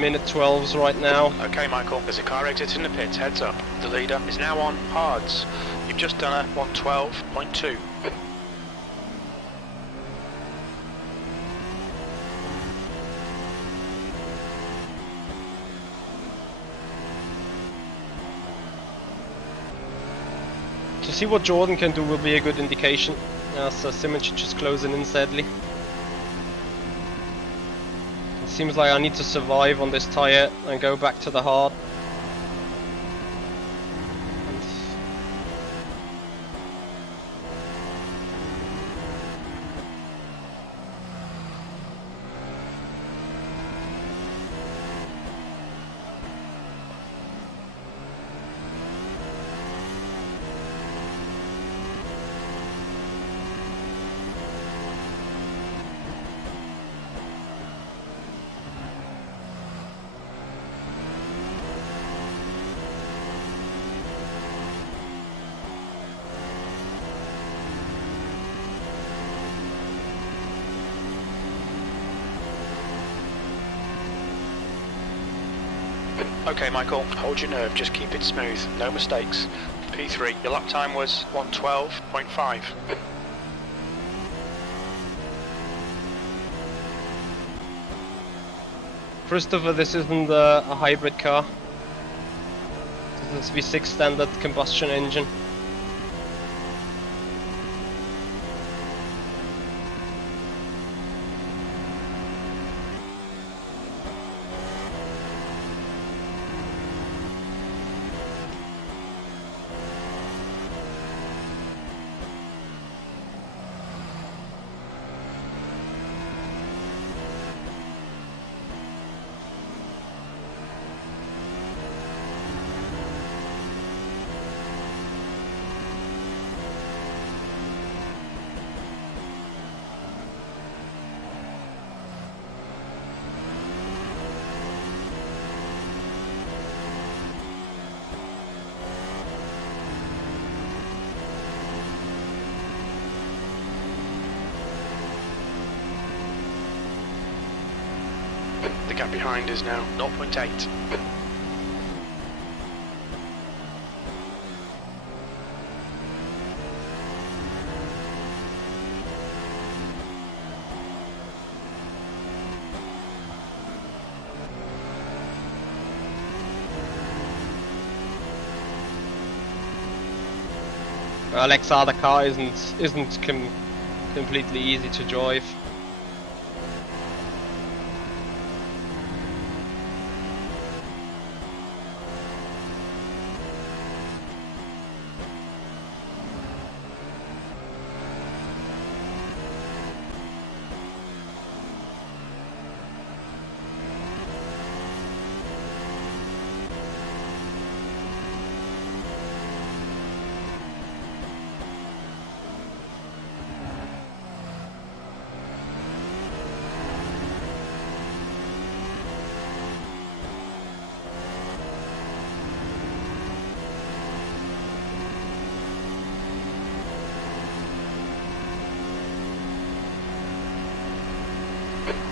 minute 12s right now. Okay, Michael, there's a car exiting the pits. Heads up. The leader is now on hards. You've just done a 112.2. To see what Jordan can do will be a good indication, as Simoncic is closing in sadly. It seems like I need to survive on this tyre and go back to the hard. Okay, Michael, hold your nerve, just keep it smooth, no mistakes. P3, your lap time was 112.5. Christopher, this isn't a hybrid car. This is V6 standard combustion engine. The gap behind is now 0.8. Alexa, the car isn't completely easy to drive.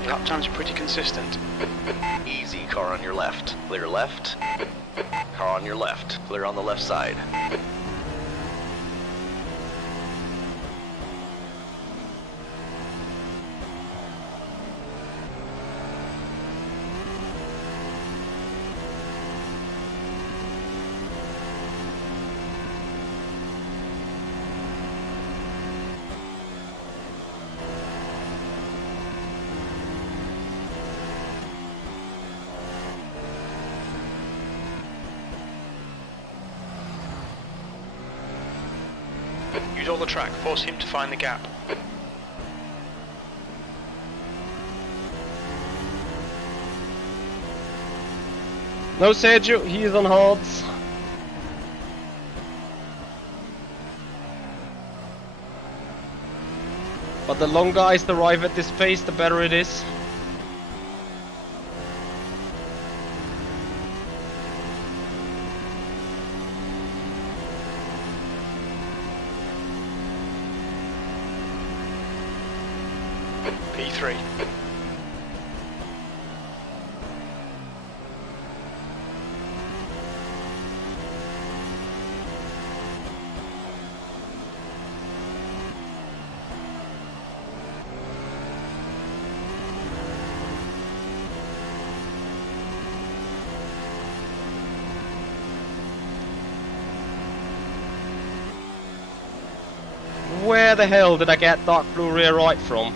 Lap times are pretty consistent. Easy, car on your left. Clear left. Car on your left. Clear on the left side. Use all the track, force him to find the gap. No, Sergio, he is on hards. But the longer I arrive at this pace, the better it is. P3. Where the hell did I get dark blue rear right from?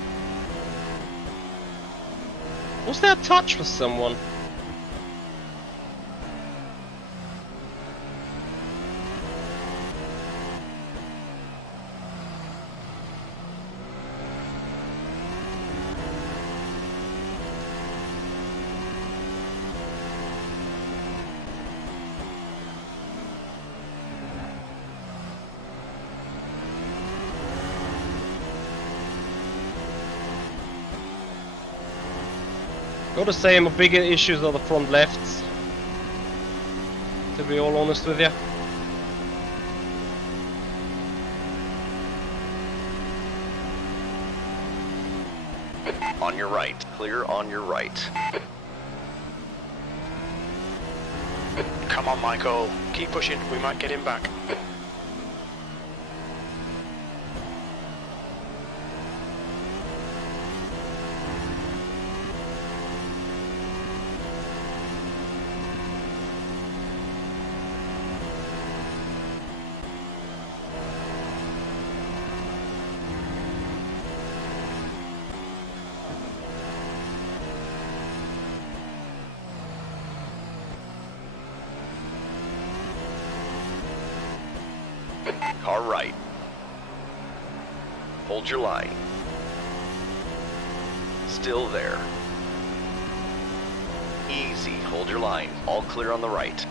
Was there a touch with someone? Gotta say, my bigger issues are the front lefts, to be all honest with you. On your right. Clear on your right. Come on, Michael. Keep pushing. We might get him back. right. Hold your line. Still there. Easy, hold your line. All clear on the right.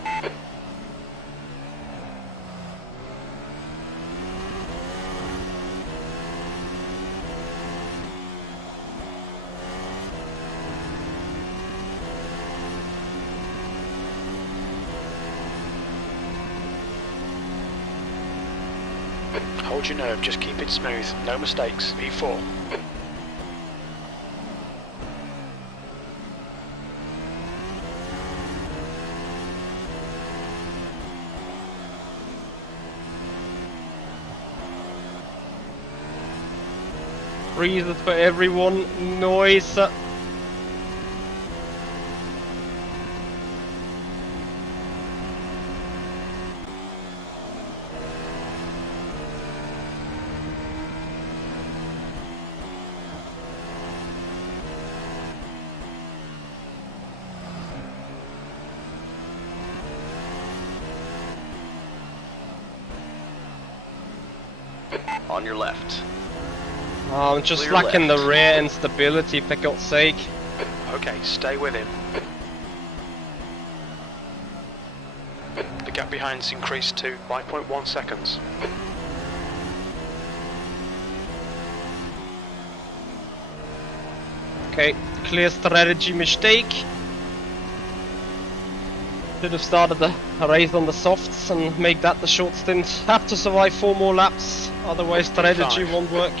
Hold your nerve, just keep it smooth. No mistakes. P4. Breathe for everyone. Noise. On your left. Oh, I'm just Clear lacking the left. rear instability, for God's sake. Okay, stay with him. The gap behind's increased to 5.1 seconds. Okay, clear strategy mistake. Should have started the race on the softs and make that the short stint. Have to survive 4 more laps, otherwise strategy Five. won't work.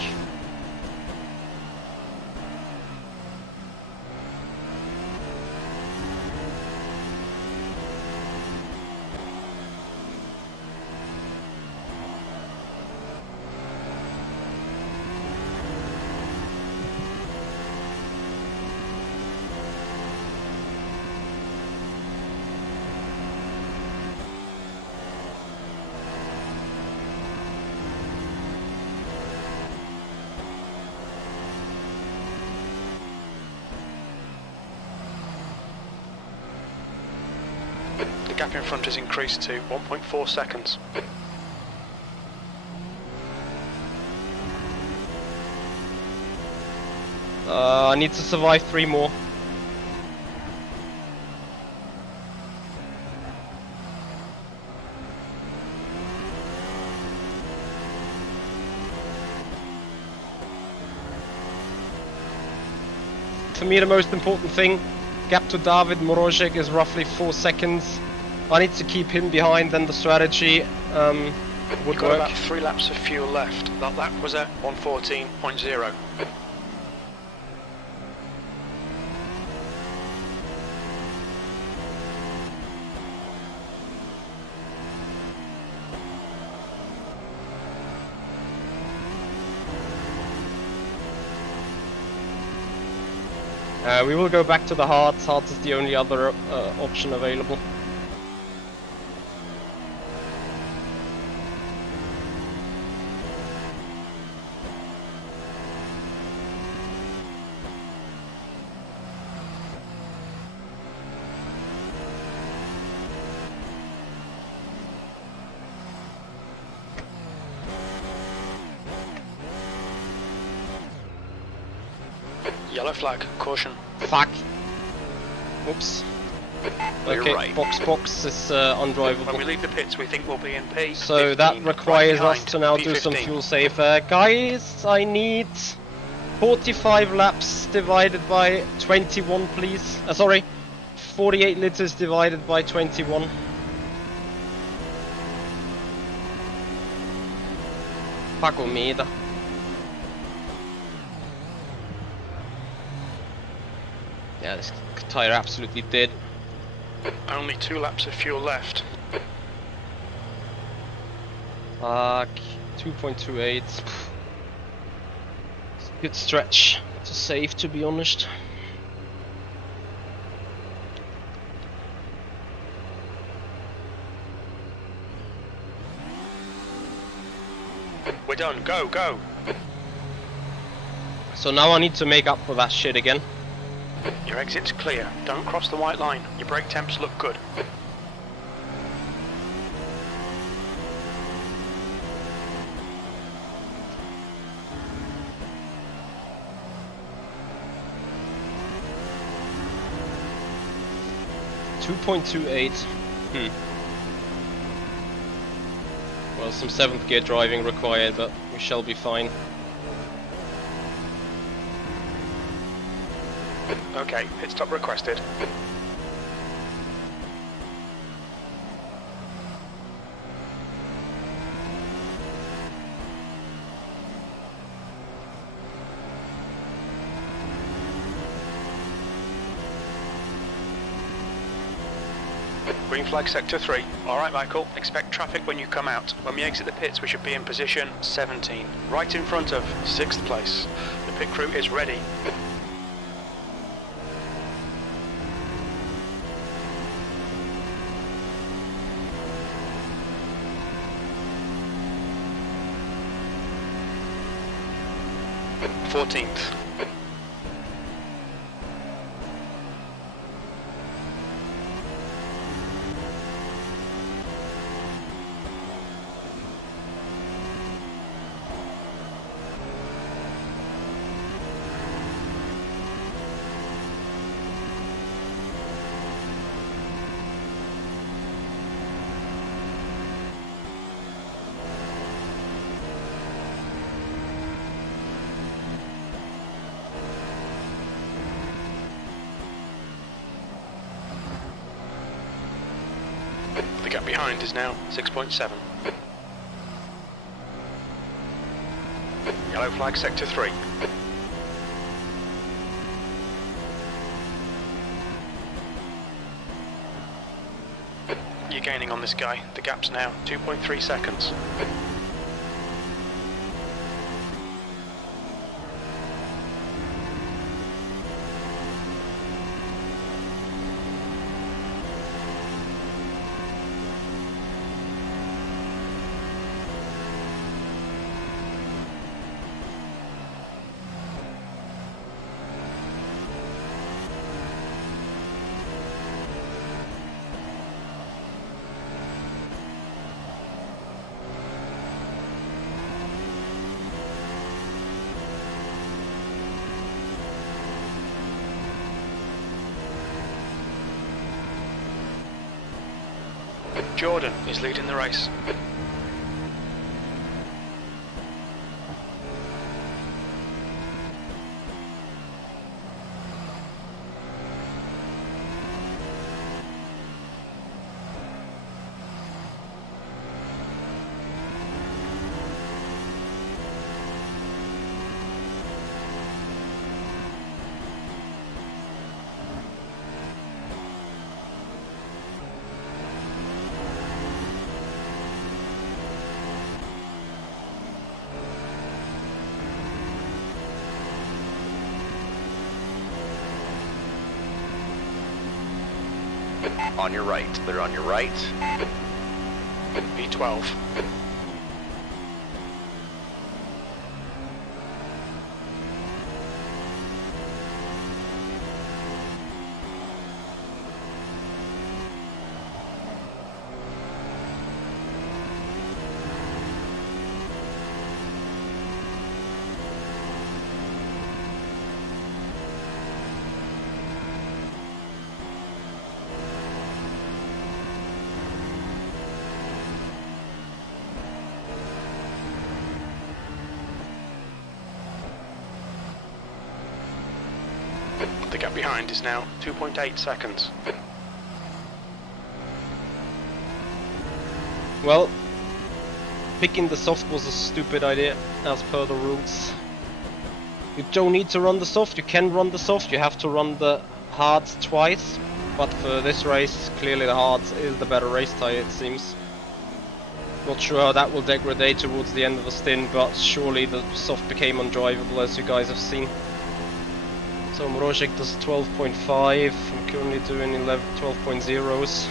The gap in front has increased to 1.4 seconds. I need to survive 3 more. For me, the most important thing, gap to David Morozek is roughly 4 seconds. I need to keep him behind, then the strategy You've would got work. about 3 laps of fuel left. That lap was at 1:14.0. We will go back to the hards. Hards is the only other option available. Yellow flag, caution. Fuck. Oops. Clear Okay, right. box is When we undrivable. leave the pits, we think we'll be in P15. So that requires right us to now do some P15. fuel save. Guys, I need 45 laps divided by 21, please. Sorry, 48 liters divided by 21. Fuck me. Yeah, this tire absolutely dead. Only 2 laps of fuel left. Fuck. 2.28. Good stretch to save, to be honest. We're done, go, go! So now I need to make up for that shit again. Your exit's clear. Don't cross the white line. Your brake temps look good. 2.28. Well, some 7th gear driving required, but we shall be fine. Okay, pit stop requested. Green flag sector 3. Alright Michael, expect traffic when you come out. When we exit the pits we should be in position 17. Right in front of 6th place. The pit crew is ready. Fourteenth. The gap behind is now 6.7. Yellow flag sector 3. You're gaining on this guy. The gap's now 2.3 seconds. Jordan is leading the race. On your right. Clear on your right. B12. The gap behind is now 2.8 seconds. Well, picking the soft was a stupid idea, as per the rules. You don't need to run the soft, you can run the soft, you have to run the hards twice. But for this race, clearly the hards is the better race tyre, it seems. Not sure how that will degrade towards the end of the stint, but surely the soft became undrivable, as you guys have seen. So Mrožek does 12.5, I'm currently doing 12.0s.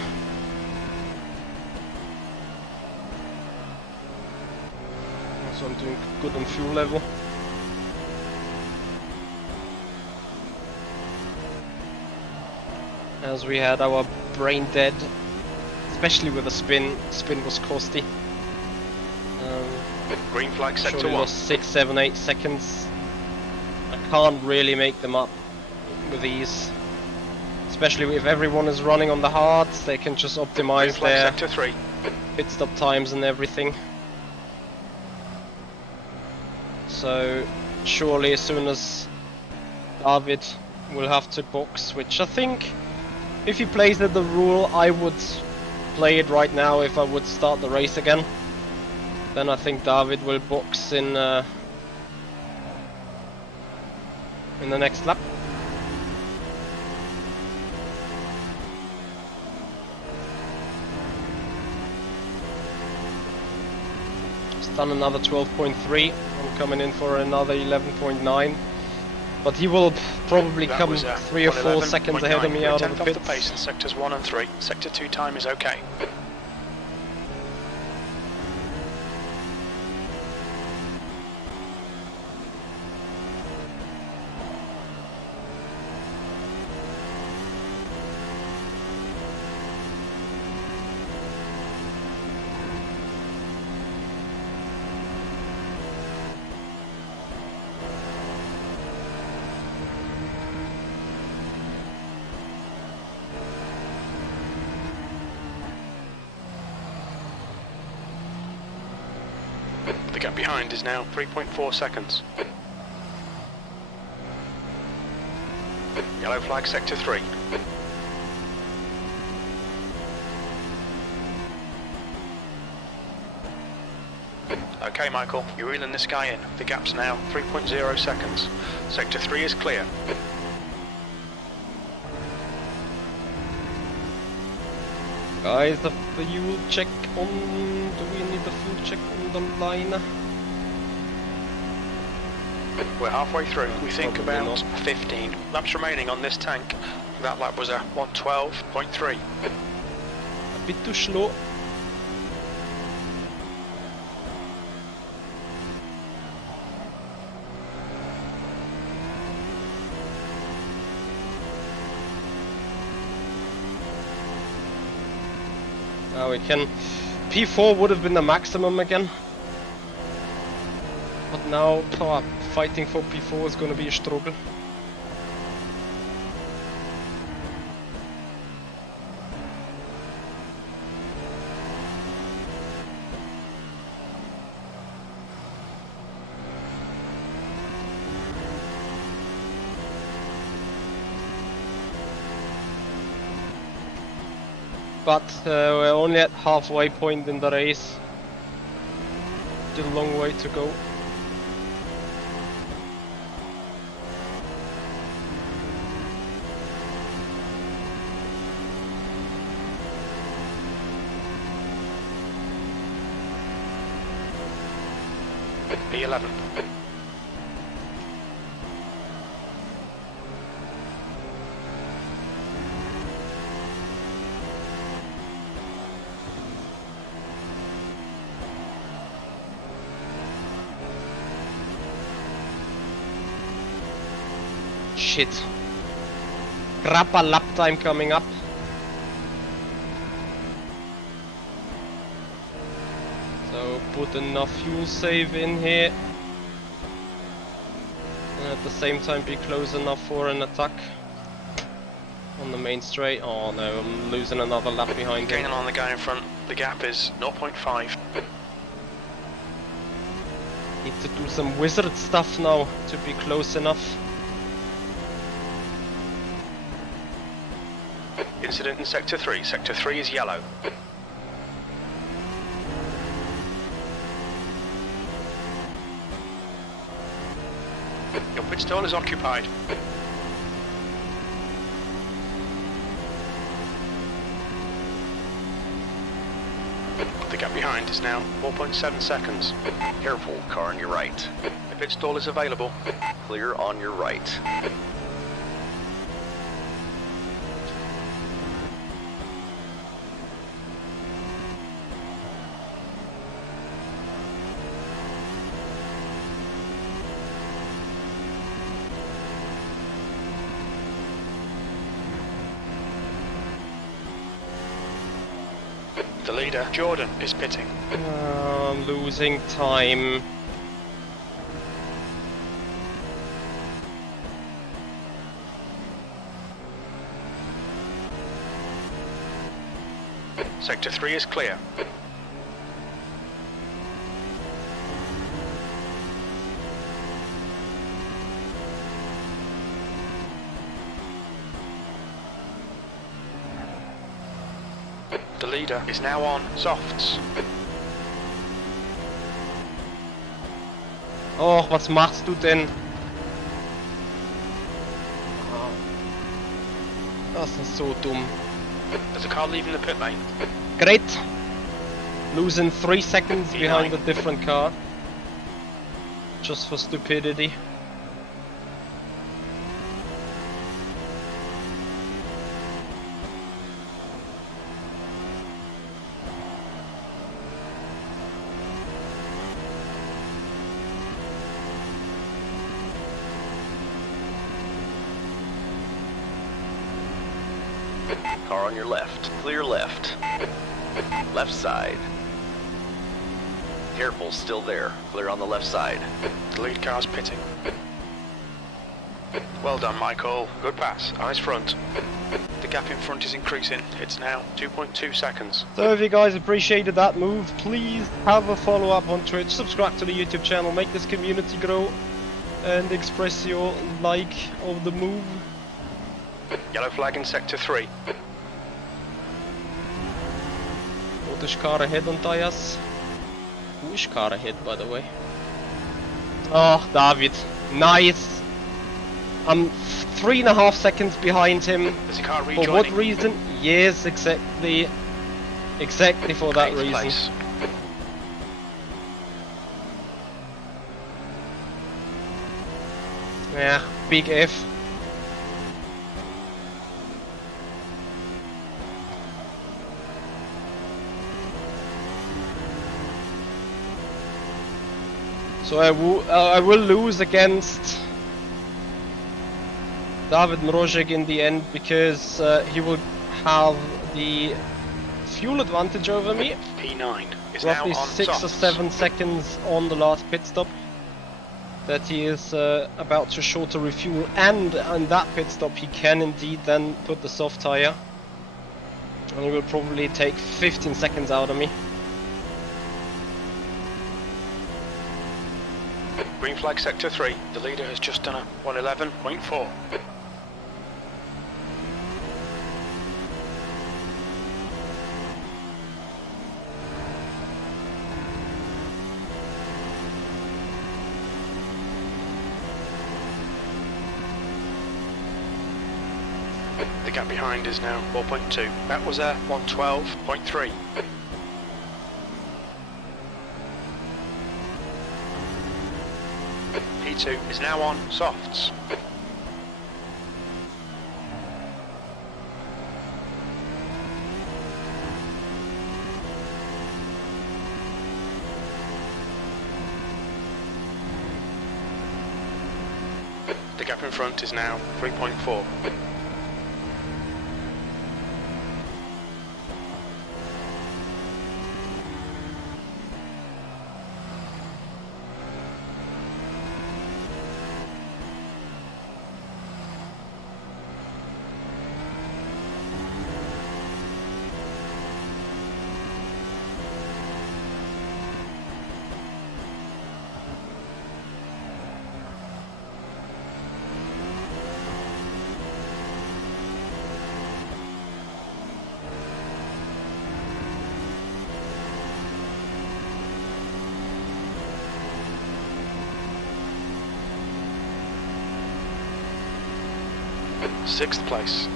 So I'm doing good on fuel level. As we had our brain dead, especially with the spin. Spin was costly. Green flag sector Surely 1. lost 6, 7, 8 seconds. I can't really make them up with ease. Especially if everyone is running on the hards, they can just Green optimize flag their sector 3. pit stop times and everything. So surely as soon as David will have to box, which I think if he plays the rule, I would play it right now if I would start the race again. Then I think David will box in the next lap. He's done another 12.3. I'm coming in for another 11.9. But he will probably That come was 3 or 4 seconds ahead of me out of the off the pits. pace in sectors 1 and 3. Sector 2 time is okay. The gap behind is now 3.4 seconds. Yellow flag sector 3. Okay, Michael, you're reeling this guy in. The gap's now 3.0 seconds. Sector 3 is clear. Guys, the fuel check on... Do we need the fuel check on the line? We're halfway through. We think Probably about not. 15 laps remaining on this tank. That lap was a 112.3. A bit too slow. Now we can... P4 would have been the maximum again. But now fighting for P4 is going to be a struggle. But we're only at halfway point in the race. Still a long way to go. P11. Shit. Grappa lap time coming up. So put enough fuel save in here. And at the same time be close enough for an attack. On the main straight. Oh no, I'm losing another lap behind him. Gaining on the guy in front. The gap is 0.5. Need to do some wizard stuff now to be close enough. Incident in sector 3. Sector 3 is yellow. Your pit stall is occupied. The gap behind is now 4.7 seconds. Careful, car on your right. The pit stall is available. Clear on your right. The leader, Jordan, is pitting. I'm losing time. Sector 3 is clear. The leader is now on softs. Och, was machst du denn? Das ist so dumm. There's a car leaving the pit lane. Great! Losing 3 seconds behind Behind. a different car. Just for stupidity. Car on your left. Clear left. Left side. Careful, still there. Clear on the left side. The lead car's pitting. Well done, Michael. Good pass. Eyes front. The gap in front is increasing. It's now 2.2 seconds. So if you guys appreciated that move, please have a follow up on Twitch, subscribe to the YouTube channel, make this community grow, and express your like of the move. Yellow flag in Sector 3. British car ahead on tires. Who's car ahead, by the way? Oh, David. Nice. I'm 3.5 seconds behind him. There's a car For rejoining. what reason? Yes, exactly. Exactly for that Eighth reason. place. Yeah, big F. So I will lose against David Mrožek in the end because he will have the fuel advantage over me. P9 is Roughly now on 6 or softs. 7 seconds on the last pit stop. That he is about to shorter refuel, and on that pit stop he can indeed then put the soft tire. And he will probably take 15 seconds out of me. Green flag Sector 3. The leader has just done a 111.4. The gap behind is now 4.2. That was a 112.3. P2 is now on softs. The gap in front is now 3.4. Sixth place.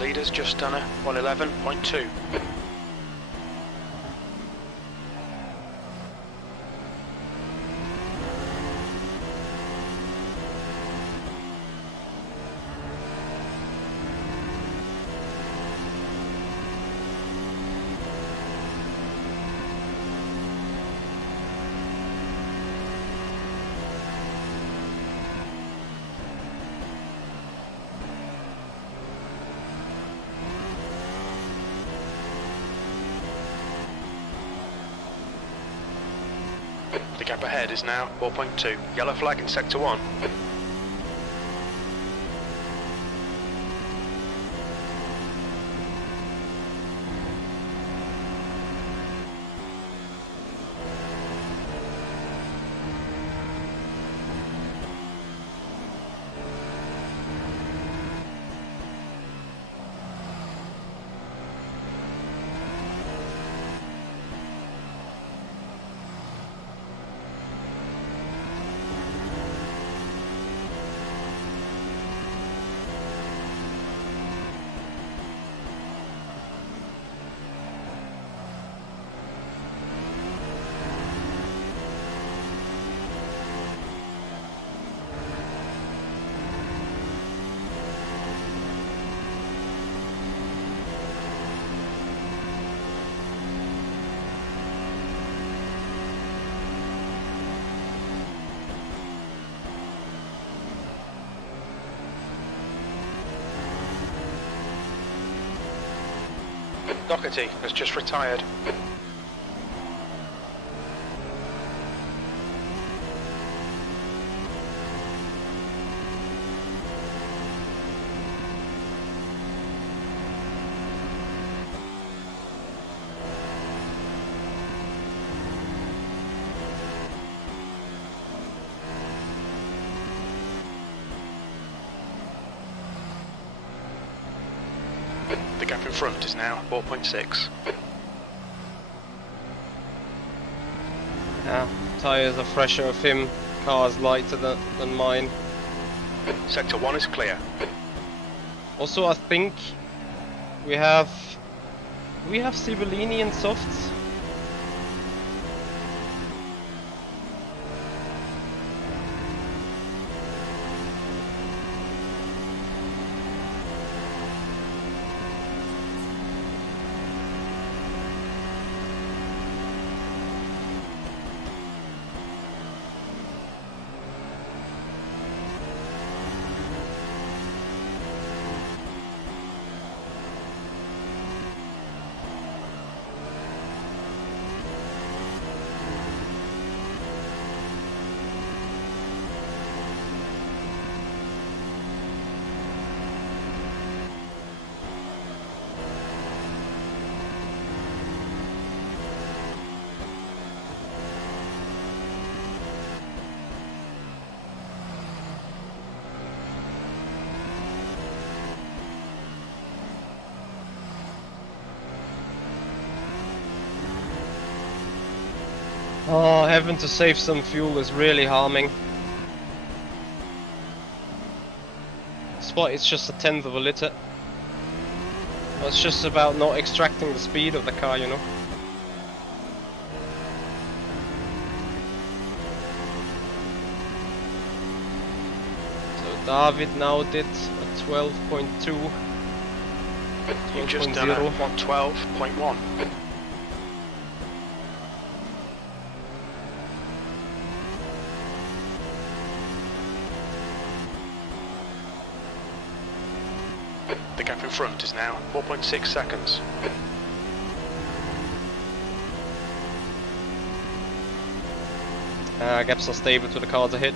leader's just done a 111.2. The gap ahead is now 4.2. Yellow flag in sector 1. Doherty has just retired. The gap in front is now 4.6. Yeah, tyres are fresher of him, car's lighter than mine. Sector 1 is clear. Also, I think we have Sibillini in softs. Oh, having to save some fuel is really harming. Spot, it's just a tenth of a liter. It's just about not extracting the speed of the car, you know. So David now did a 12.2. You've just done a 112.1. The gap in front is now 4.6 seconds. Gaps are stable to the cars ahead.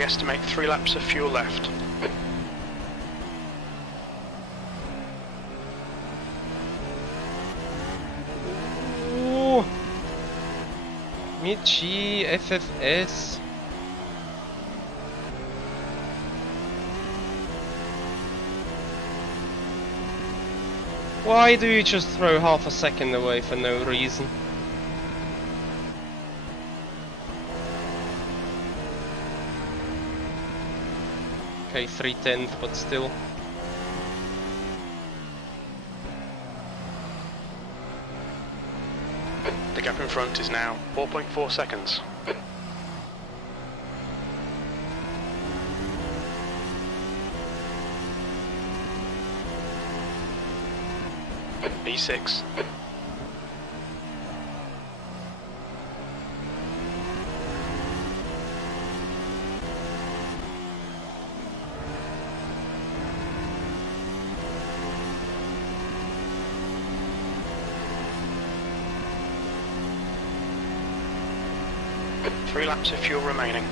We estimate 3 laps of fuel left. Ooh. Michi, FFS. Why do you just throw half a second away for no reason? Okay, 3/10, but still. The gap in front is now 4.4 seconds. B6. Three laps of fuel remaining.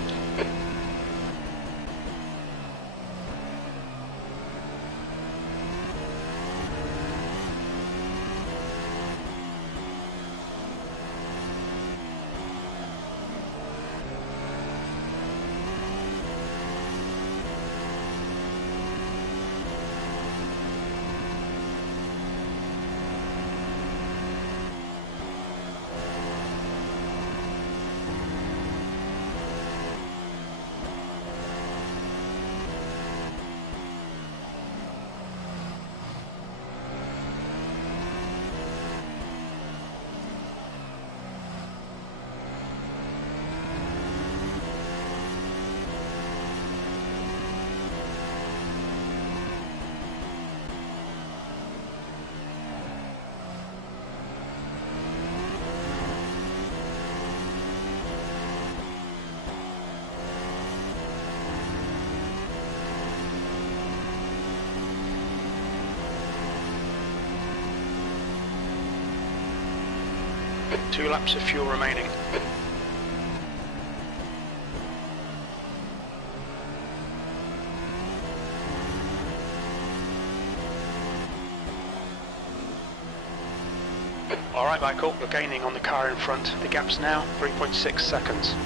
Two laps of fuel remaining. Alright Michael, you're gaining on the car in front. The gap's now 3.6 seconds.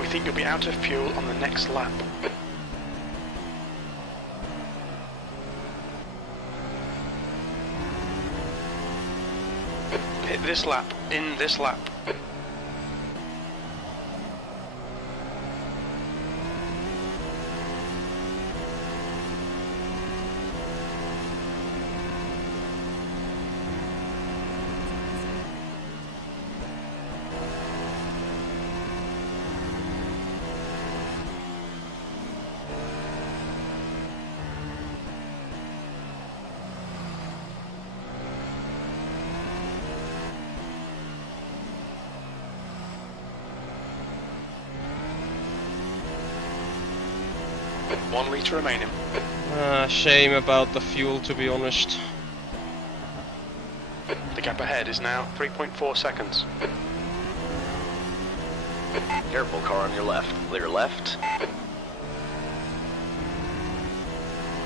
We think you'll be out of fuel on the next lap. Hit this lap, in this lap. One litre remaining. Shame about the fuel, to be honest. The gap ahead is now 3.4 seconds. Careful, car on your left. Clear left.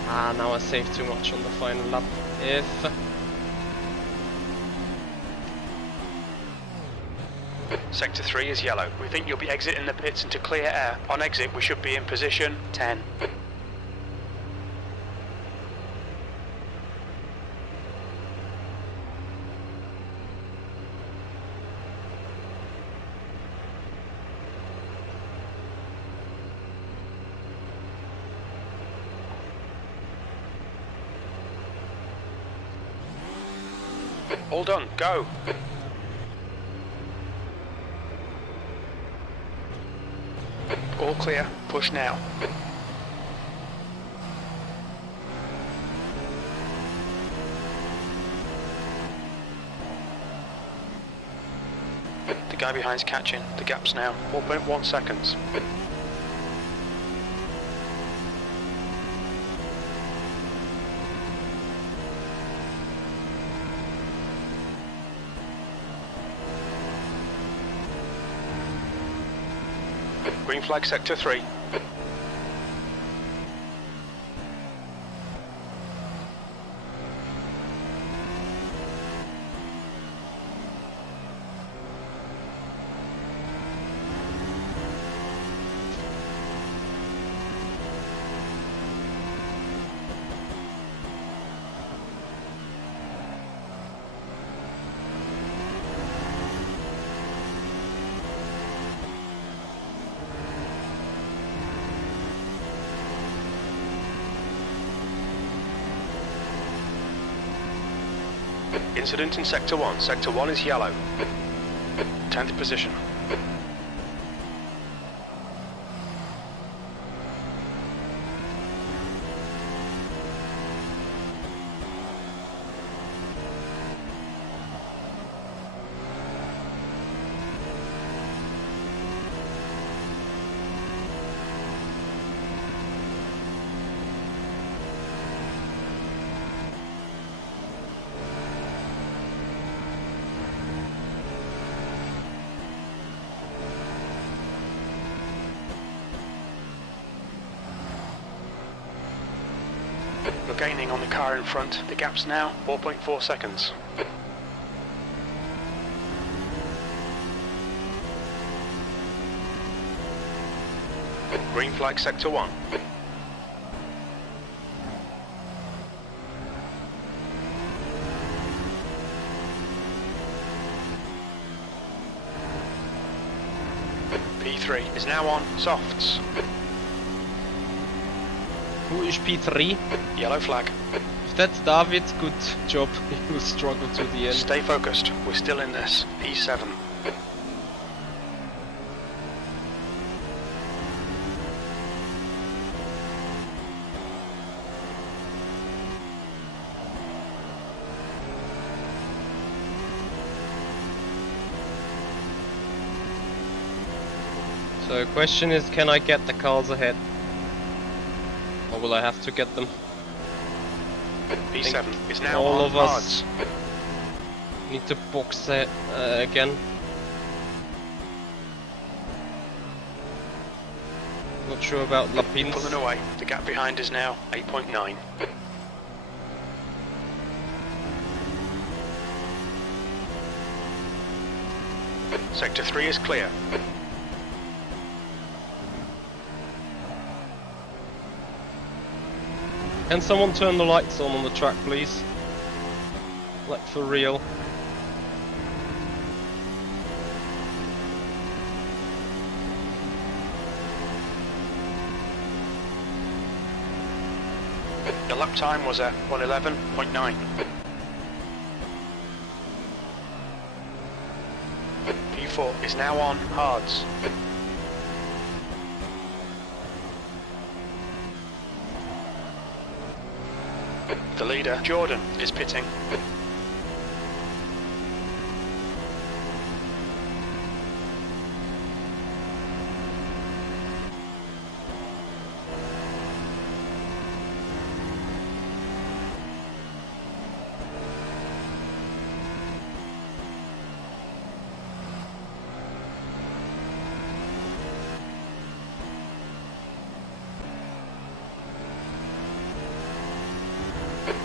Now I saved too much on the final lap. If... Sector 3 is yellow. We think you'll be exiting the pits into clear air. On exit, we should be in position 10. All done, go. All clear, push now. The guy behind's catching, the gap's now 4.1 seconds. Green flag sector 3. Incident in Sector 1. Sector 1 is yellow. 10th position. You're gaining on the car in front. The gap's now 4.4 seconds. Green flag sector 1. P3 is now on softs. Who is P3? Yellow flag. If that's David, good job. He will struggle to the end. Stay focused. We're still in this. P7. So question is, can I get the cars ahead? Or will I have to get them? P7 is now all on of us hards. need to box it again. Not sure about Lapins. Pulling away. The gap behind is now 8.9. Sector 3 is clear. Can someone turn the lights on the track, please? Like for real. The lap time was at 111.9. P4 is now on hards. The leader, Jordan, is pitting.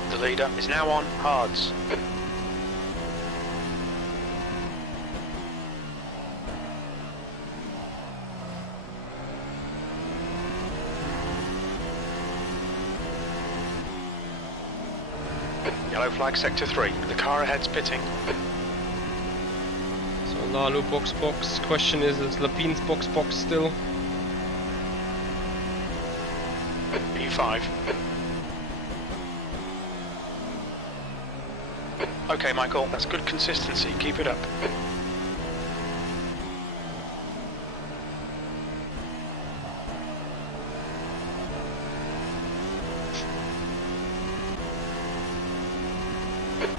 The leader is now on hards. Yellow flag sector 3. The car ahead's pitting. So Lalu box. Question is Lapin's box still? P5. Okay, Michael, that's good consistency. Keep it up.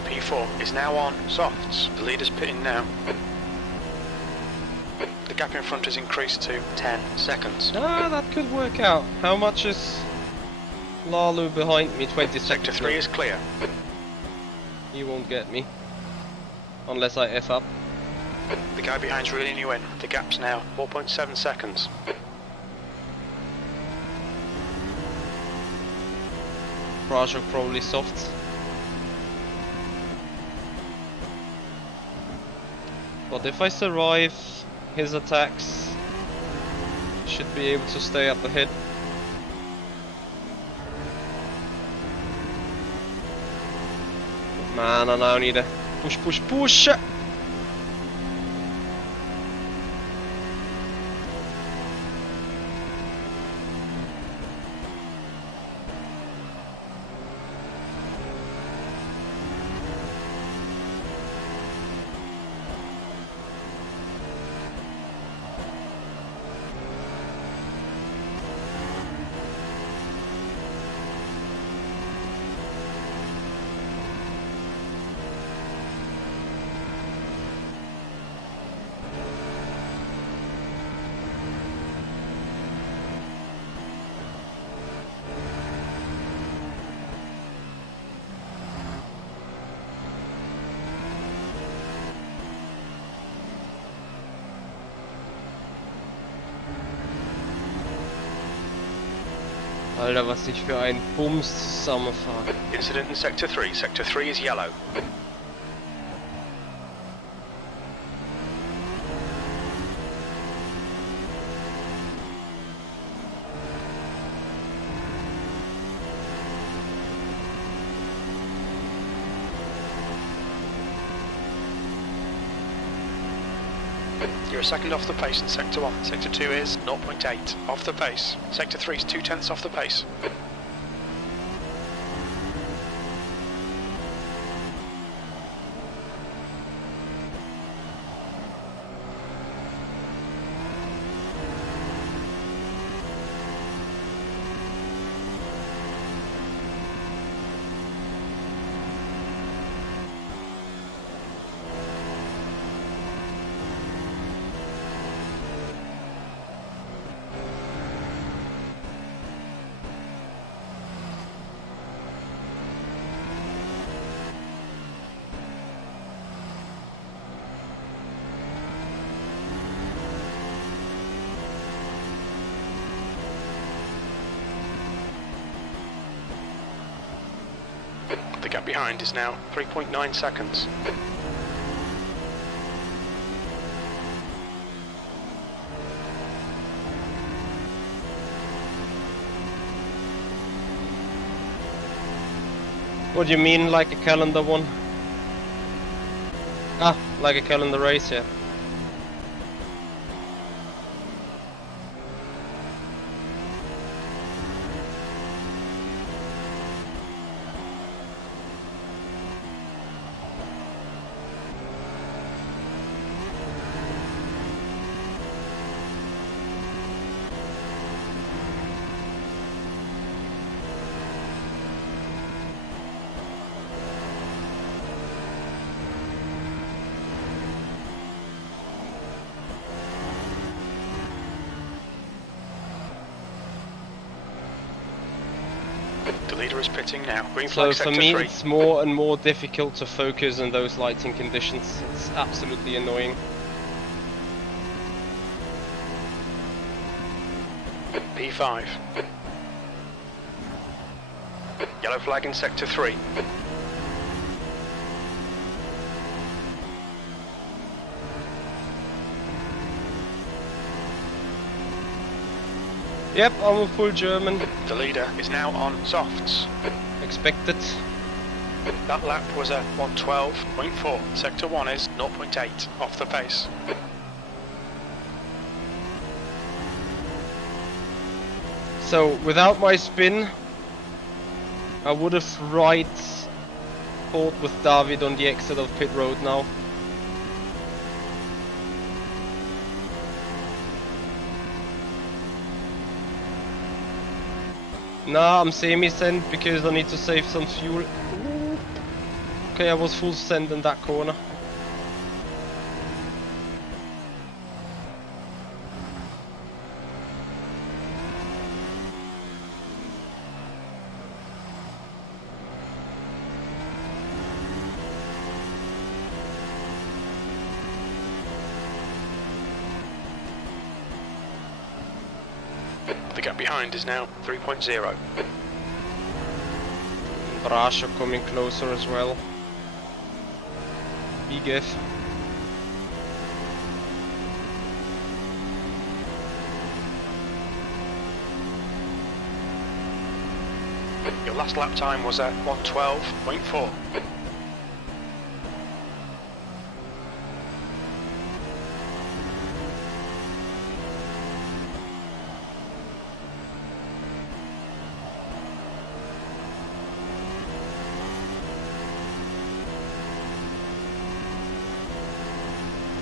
P4 is now on softs. The leader's pitting now. The gap in front has increased to 10 seconds. Ah, that could work out. How much is Lalu behind me? 20 Sector seconds. 3 is clear. He won't get me. Unless I F up. The guy behind's reeling you in. The gap's now 4.7 seconds. Raj probably soft. But if I survive his attacks, should be able to stay up ahead. But man, I now need a push. Alter, was ich für ein Bums zusammenfahre. Incident in Sector 3. Sector 3 is yellow. You're a second off the pace in Sector 1. Sector 2 is 0.8 off the pace. Sector 3 is 0.2 off the pace. The gap behind is now 3.9 seconds. What do you mean, like a calendar one? Ah, like a calendar race, yeah. The leader is pitting now. Green So flag for Sector me 3. it's more and more difficult to focus in those lighting conditions. It's absolutely annoying. P5. Yellow flag in Sector 3. Yep, I'm a full German. The leader is now on softs. Expected. That lap was a 1:12.4. Sector 1 is 0.8 off the pace. So without my spin, I would have right port with David on the exit of pit road now. Nah, I'm semi-send because I need to save some fuel. Okay, I was full send in that corner. The gap behind is now 3.0. Brasho coming closer as well. Big F. Your last lap time was at 1:12.4.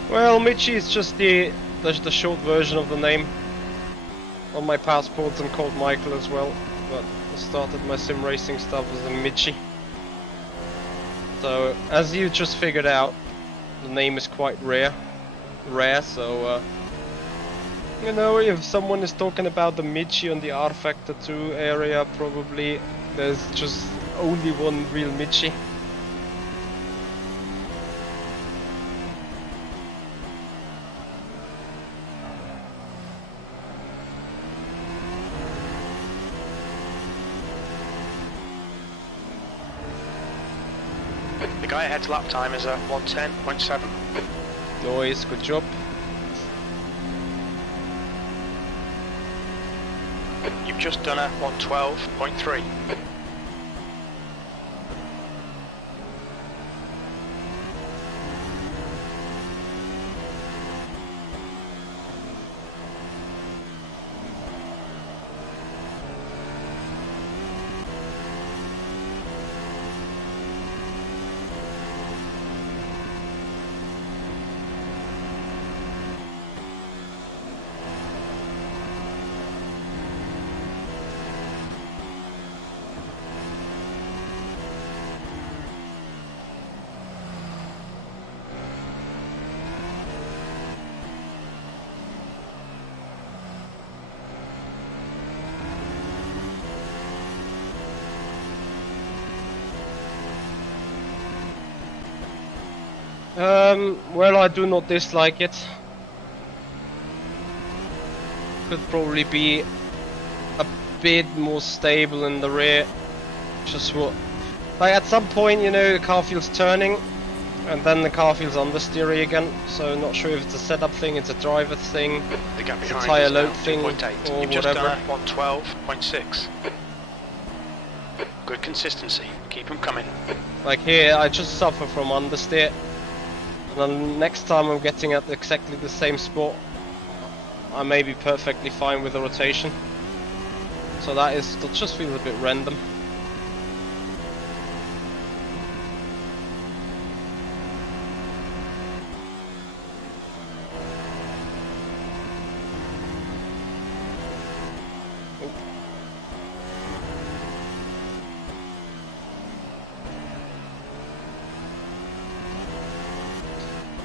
Well, Michi is just the short version of the name. On my passports I'm called Michael as well, but I started my sim racing stuff as a Michi. So, as you just figured out, the name is quite rare, so you know, if someone is talking about the Michi on the rFactor 2 area, probably there's just only one real Michi. The guy ahead's lap time is at 1:10.7. Noise, good job. You've just done a 1:12.3. Well, I do not dislike it. Could probably be a bit more stable in the rear. Just what, like at some point, you know, the car feels turning, and then the car feels understeery again. So not sure if it's a setup thing, it's a driver thing, The gap it's a behind tire is now load thing, 2.8. or You've just whatever. done a 1:12.6. Good consistency. Keep them coming. Like here, I just suffer from understeer. And then next time I'm getting at exactly the same spot, I may be perfectly fine with the rotation. So that just feels a bit random.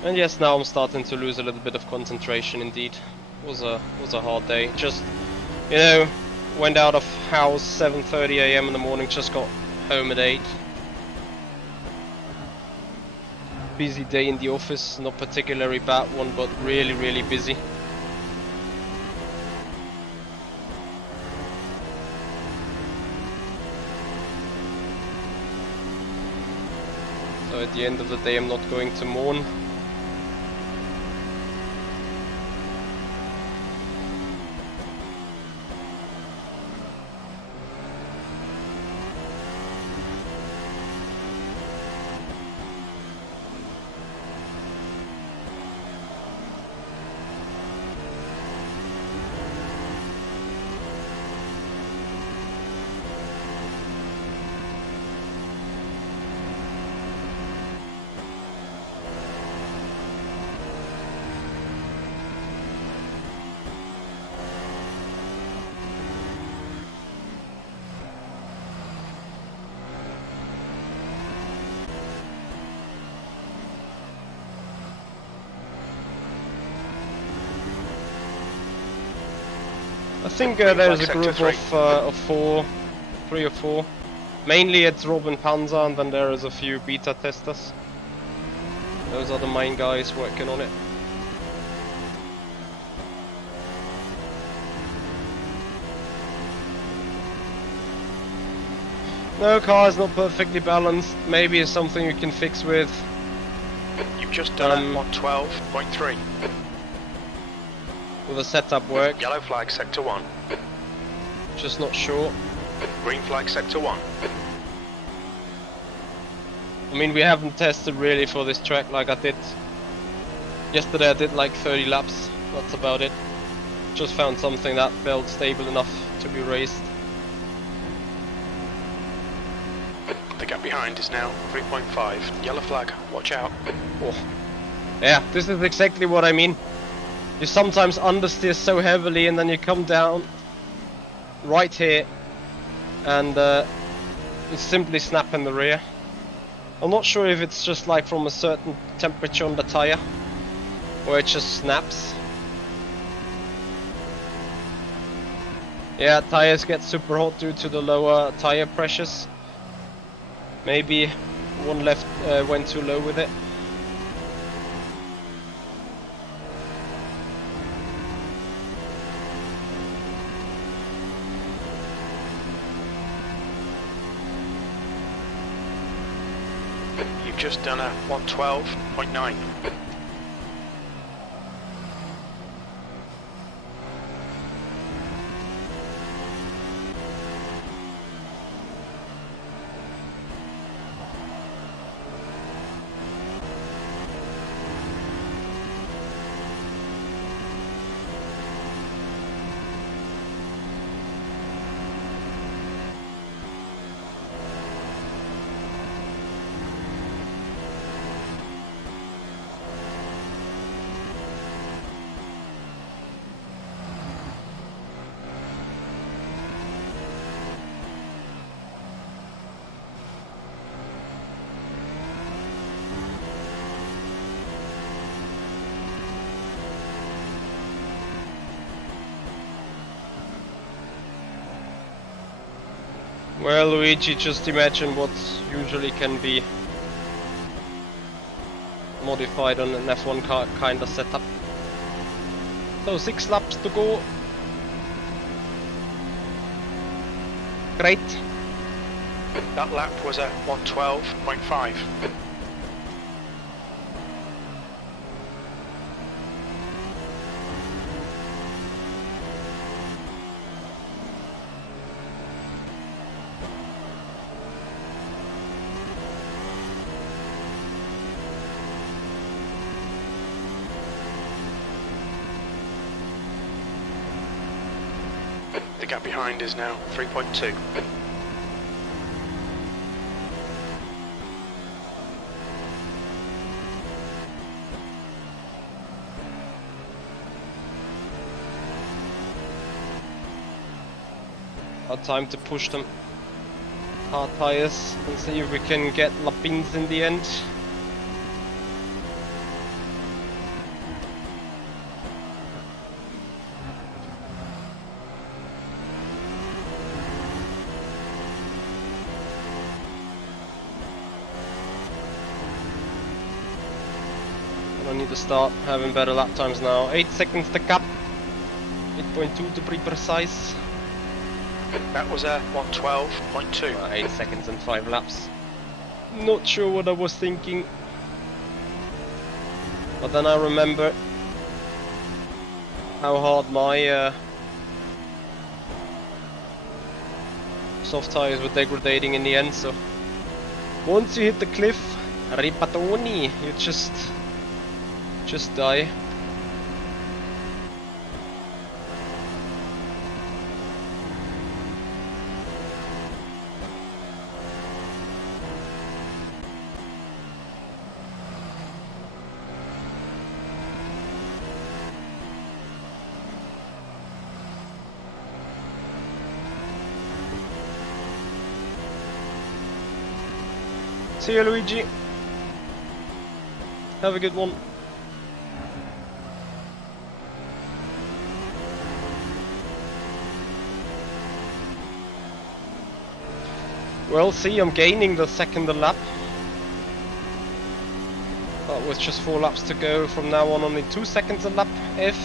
And yes, now I'm starting to lose a little bit of concentration indeed. Was a hard day. Just, you know, went out of house 7:30 AM in the morning, just got home at 8. Busy day in the office, not particularly bad one, but really busy. So at the end of the day I'm not going to mourn. think Green there's flag a group sector of 3 or 4. Mainly it's Robin Panzer, and then there is a few beta testers. Those are the main guys working on it. No, car is not perfectly balanced. Maybe it's something you can fix with. You've just done 112.3. With a setup work. Yellow flag sector 1. Just not sure. Green flag sector 1. I mean, we haven't tested really for this track like I did. Yesterday I did like 30 laps. That's about it. Just found something that felt stable enough to be raced. The gap behind is now 3.5. Yellow flag, watch out. Oh. Yeah, this is exactly what I mean. You sometimes understeer so heavily and then you come down right here and you simply snap in the rear. I'm not sure if it's just like from a certain temperature on the tire or it just snaps. Yeah, tires get super hot due to the lower tire pressures. Maybe one left went too low with it. You've just done a 112.9. Well, Luigi, just imagine what usually can be modified on an F1 car kind of setup. So 6 laps to go. Great. That lap was a 112.5. The gap behind is now 3.2. Our time to push them hard tires and see if we can get Lapins in the end. I need to start having better lap times now. 8 seconds to cap. 8.2 to be precise. That was a 112.2. 8 seconds and 5 laps. Not sure what I was thinking. But then I remember how hard my soft tires were degrading in the end, so once you hit the cliff, ripatoni, you just die. See you, Luigi. Have a good one. Well, see, I'm gaining the second lap. But with just 4 laps to go, from now on only 2 seconds a lap, if.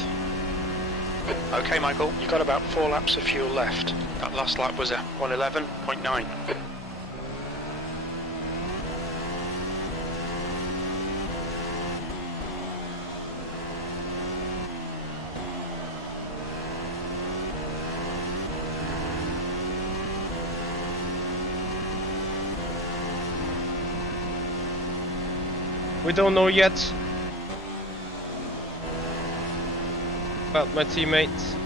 Okay, Michael, you got about 4 laps of fuel left. That last lap was a 111.9. We don't know yet about my teammates.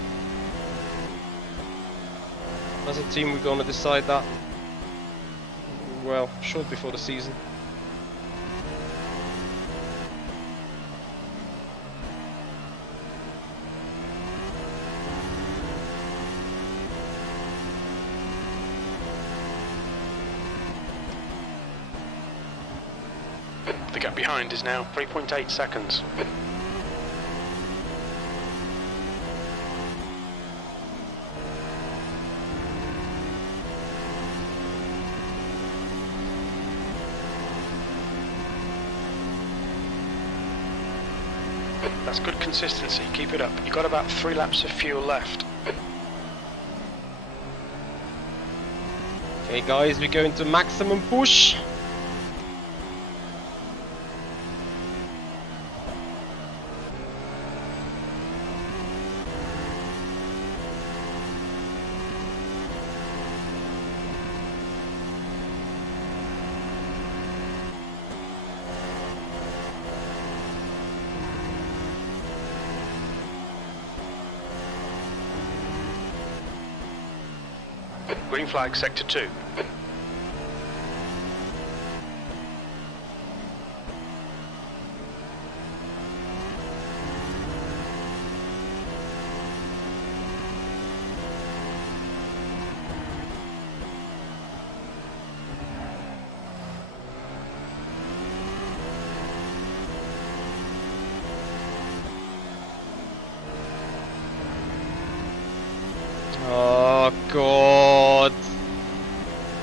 As a team, we're gonna decide that, well, short before the season. The gap behind is now 3.8 seconds. That's good consistency, keep it up. You've got about 3 laps of fuel left. Okay guys, we're going to maximum push. Green flag, sector 2. Oh god.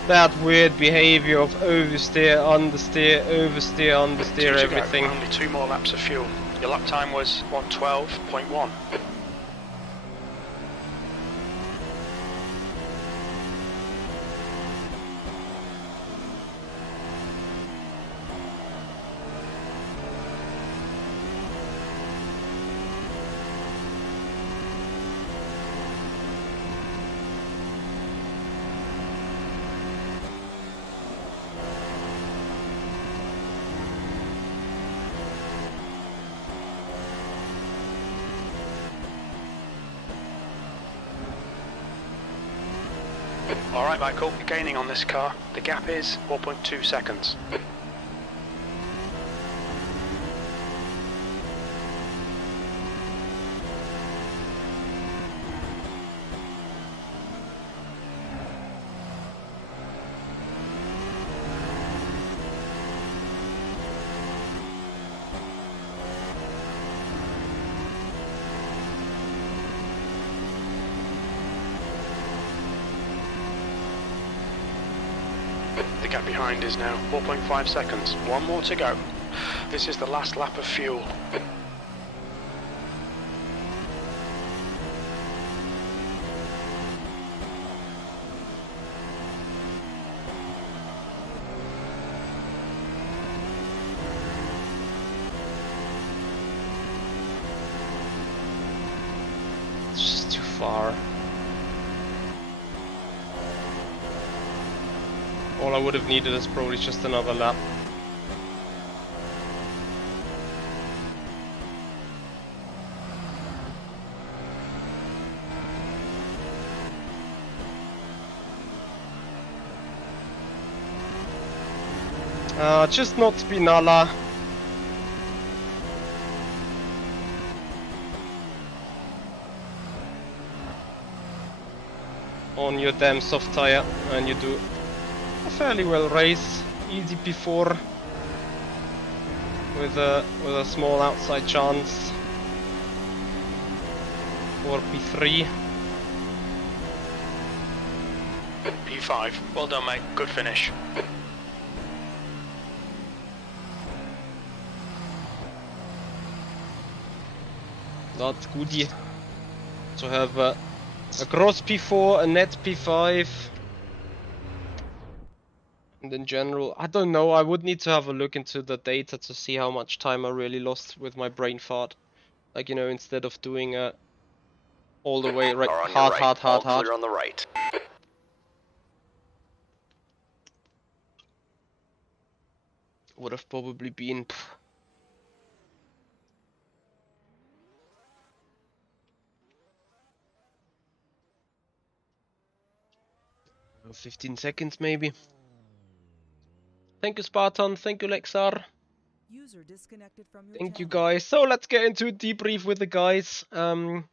That weird behavior of oversteer, understeer, oversteer, understeer, Two to go. everything. Only 2 more laps of fuel. Your lap time was 112.1. Alright Michael, you're gaining on this car. The gap is 4.2 seconds. The gap behind is now 4.5 seconds. 1 more to go. This is the last lap of fuel. It's just too far. All I would have needed is probably just another lap. Just not Spinala. On your damn soft tire, and you do a fairly well race, easy P4 with a small outside chance for P3. P5. Well done, mate. Good finish. That's goodie. To have a gross P4, a net P5. And in general, I don't know, I would need to have a look into the data to see how much time I really lost with my brain fart. Like, you know, instead of doing all the way right, Car on your right. All hard. clear on the right. Would have probably been 15 seconds maybe. Thank you, Spartan. Thank you, Lexar. User disconnected from your Thank you, channel. guys. So let's get into a debrief with the guys. Note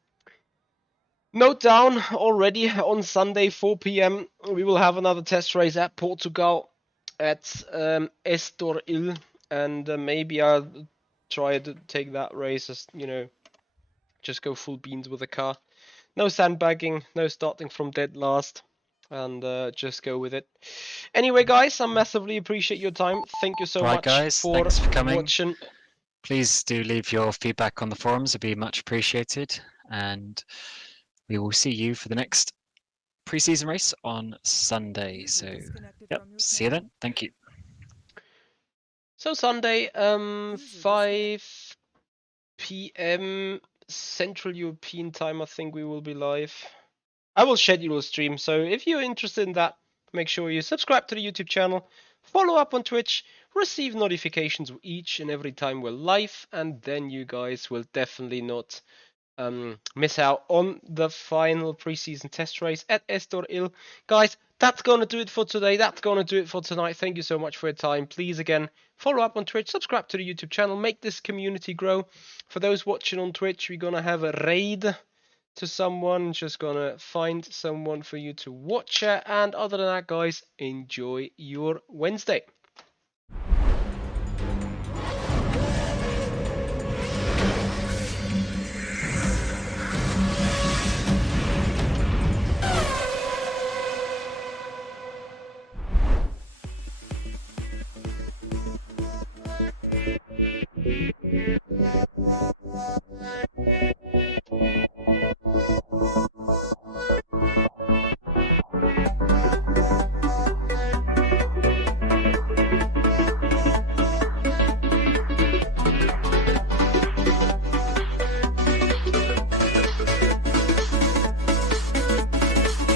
down already on Sunday 4 p.m. we will have another test race at Portugal at Estoril, and maybe I'll try to take that race as, you know, just go full beans with the car. No sandbagging, no starting from dead last, and just go with it. Anyway, guys, I massively appreciate your time. Thank you so Right, much guys, for thanks for coming. watching. Please do leave your feedback on the forums, it'd be much appreciated. And we will see you for the next pre-season race on Sunday. User So, disconnected yep, from your see you channel. then. Thank you. So Sunday, User 5 p.m. Central European time, I think we will be live. I will schedule a stream, so if you're interested in that, make sure you subscribe to the YouTube channel, follow up on Twitch, receive notifications each and every time we're live, and then you guys will definitely not miss out on the final preseason test race at Estoril. Guys, that's going to do it for today. That's going to do it for tonight. Thank you so much for your time. Please, again, follow up on Twitch, subscribe to the YouTube channel, make this community grow. For those watching on Twitch, we're going to have a raid to someone. Just going to find someone for you to watch it. And other than that, guys, enjoy your Wednesday.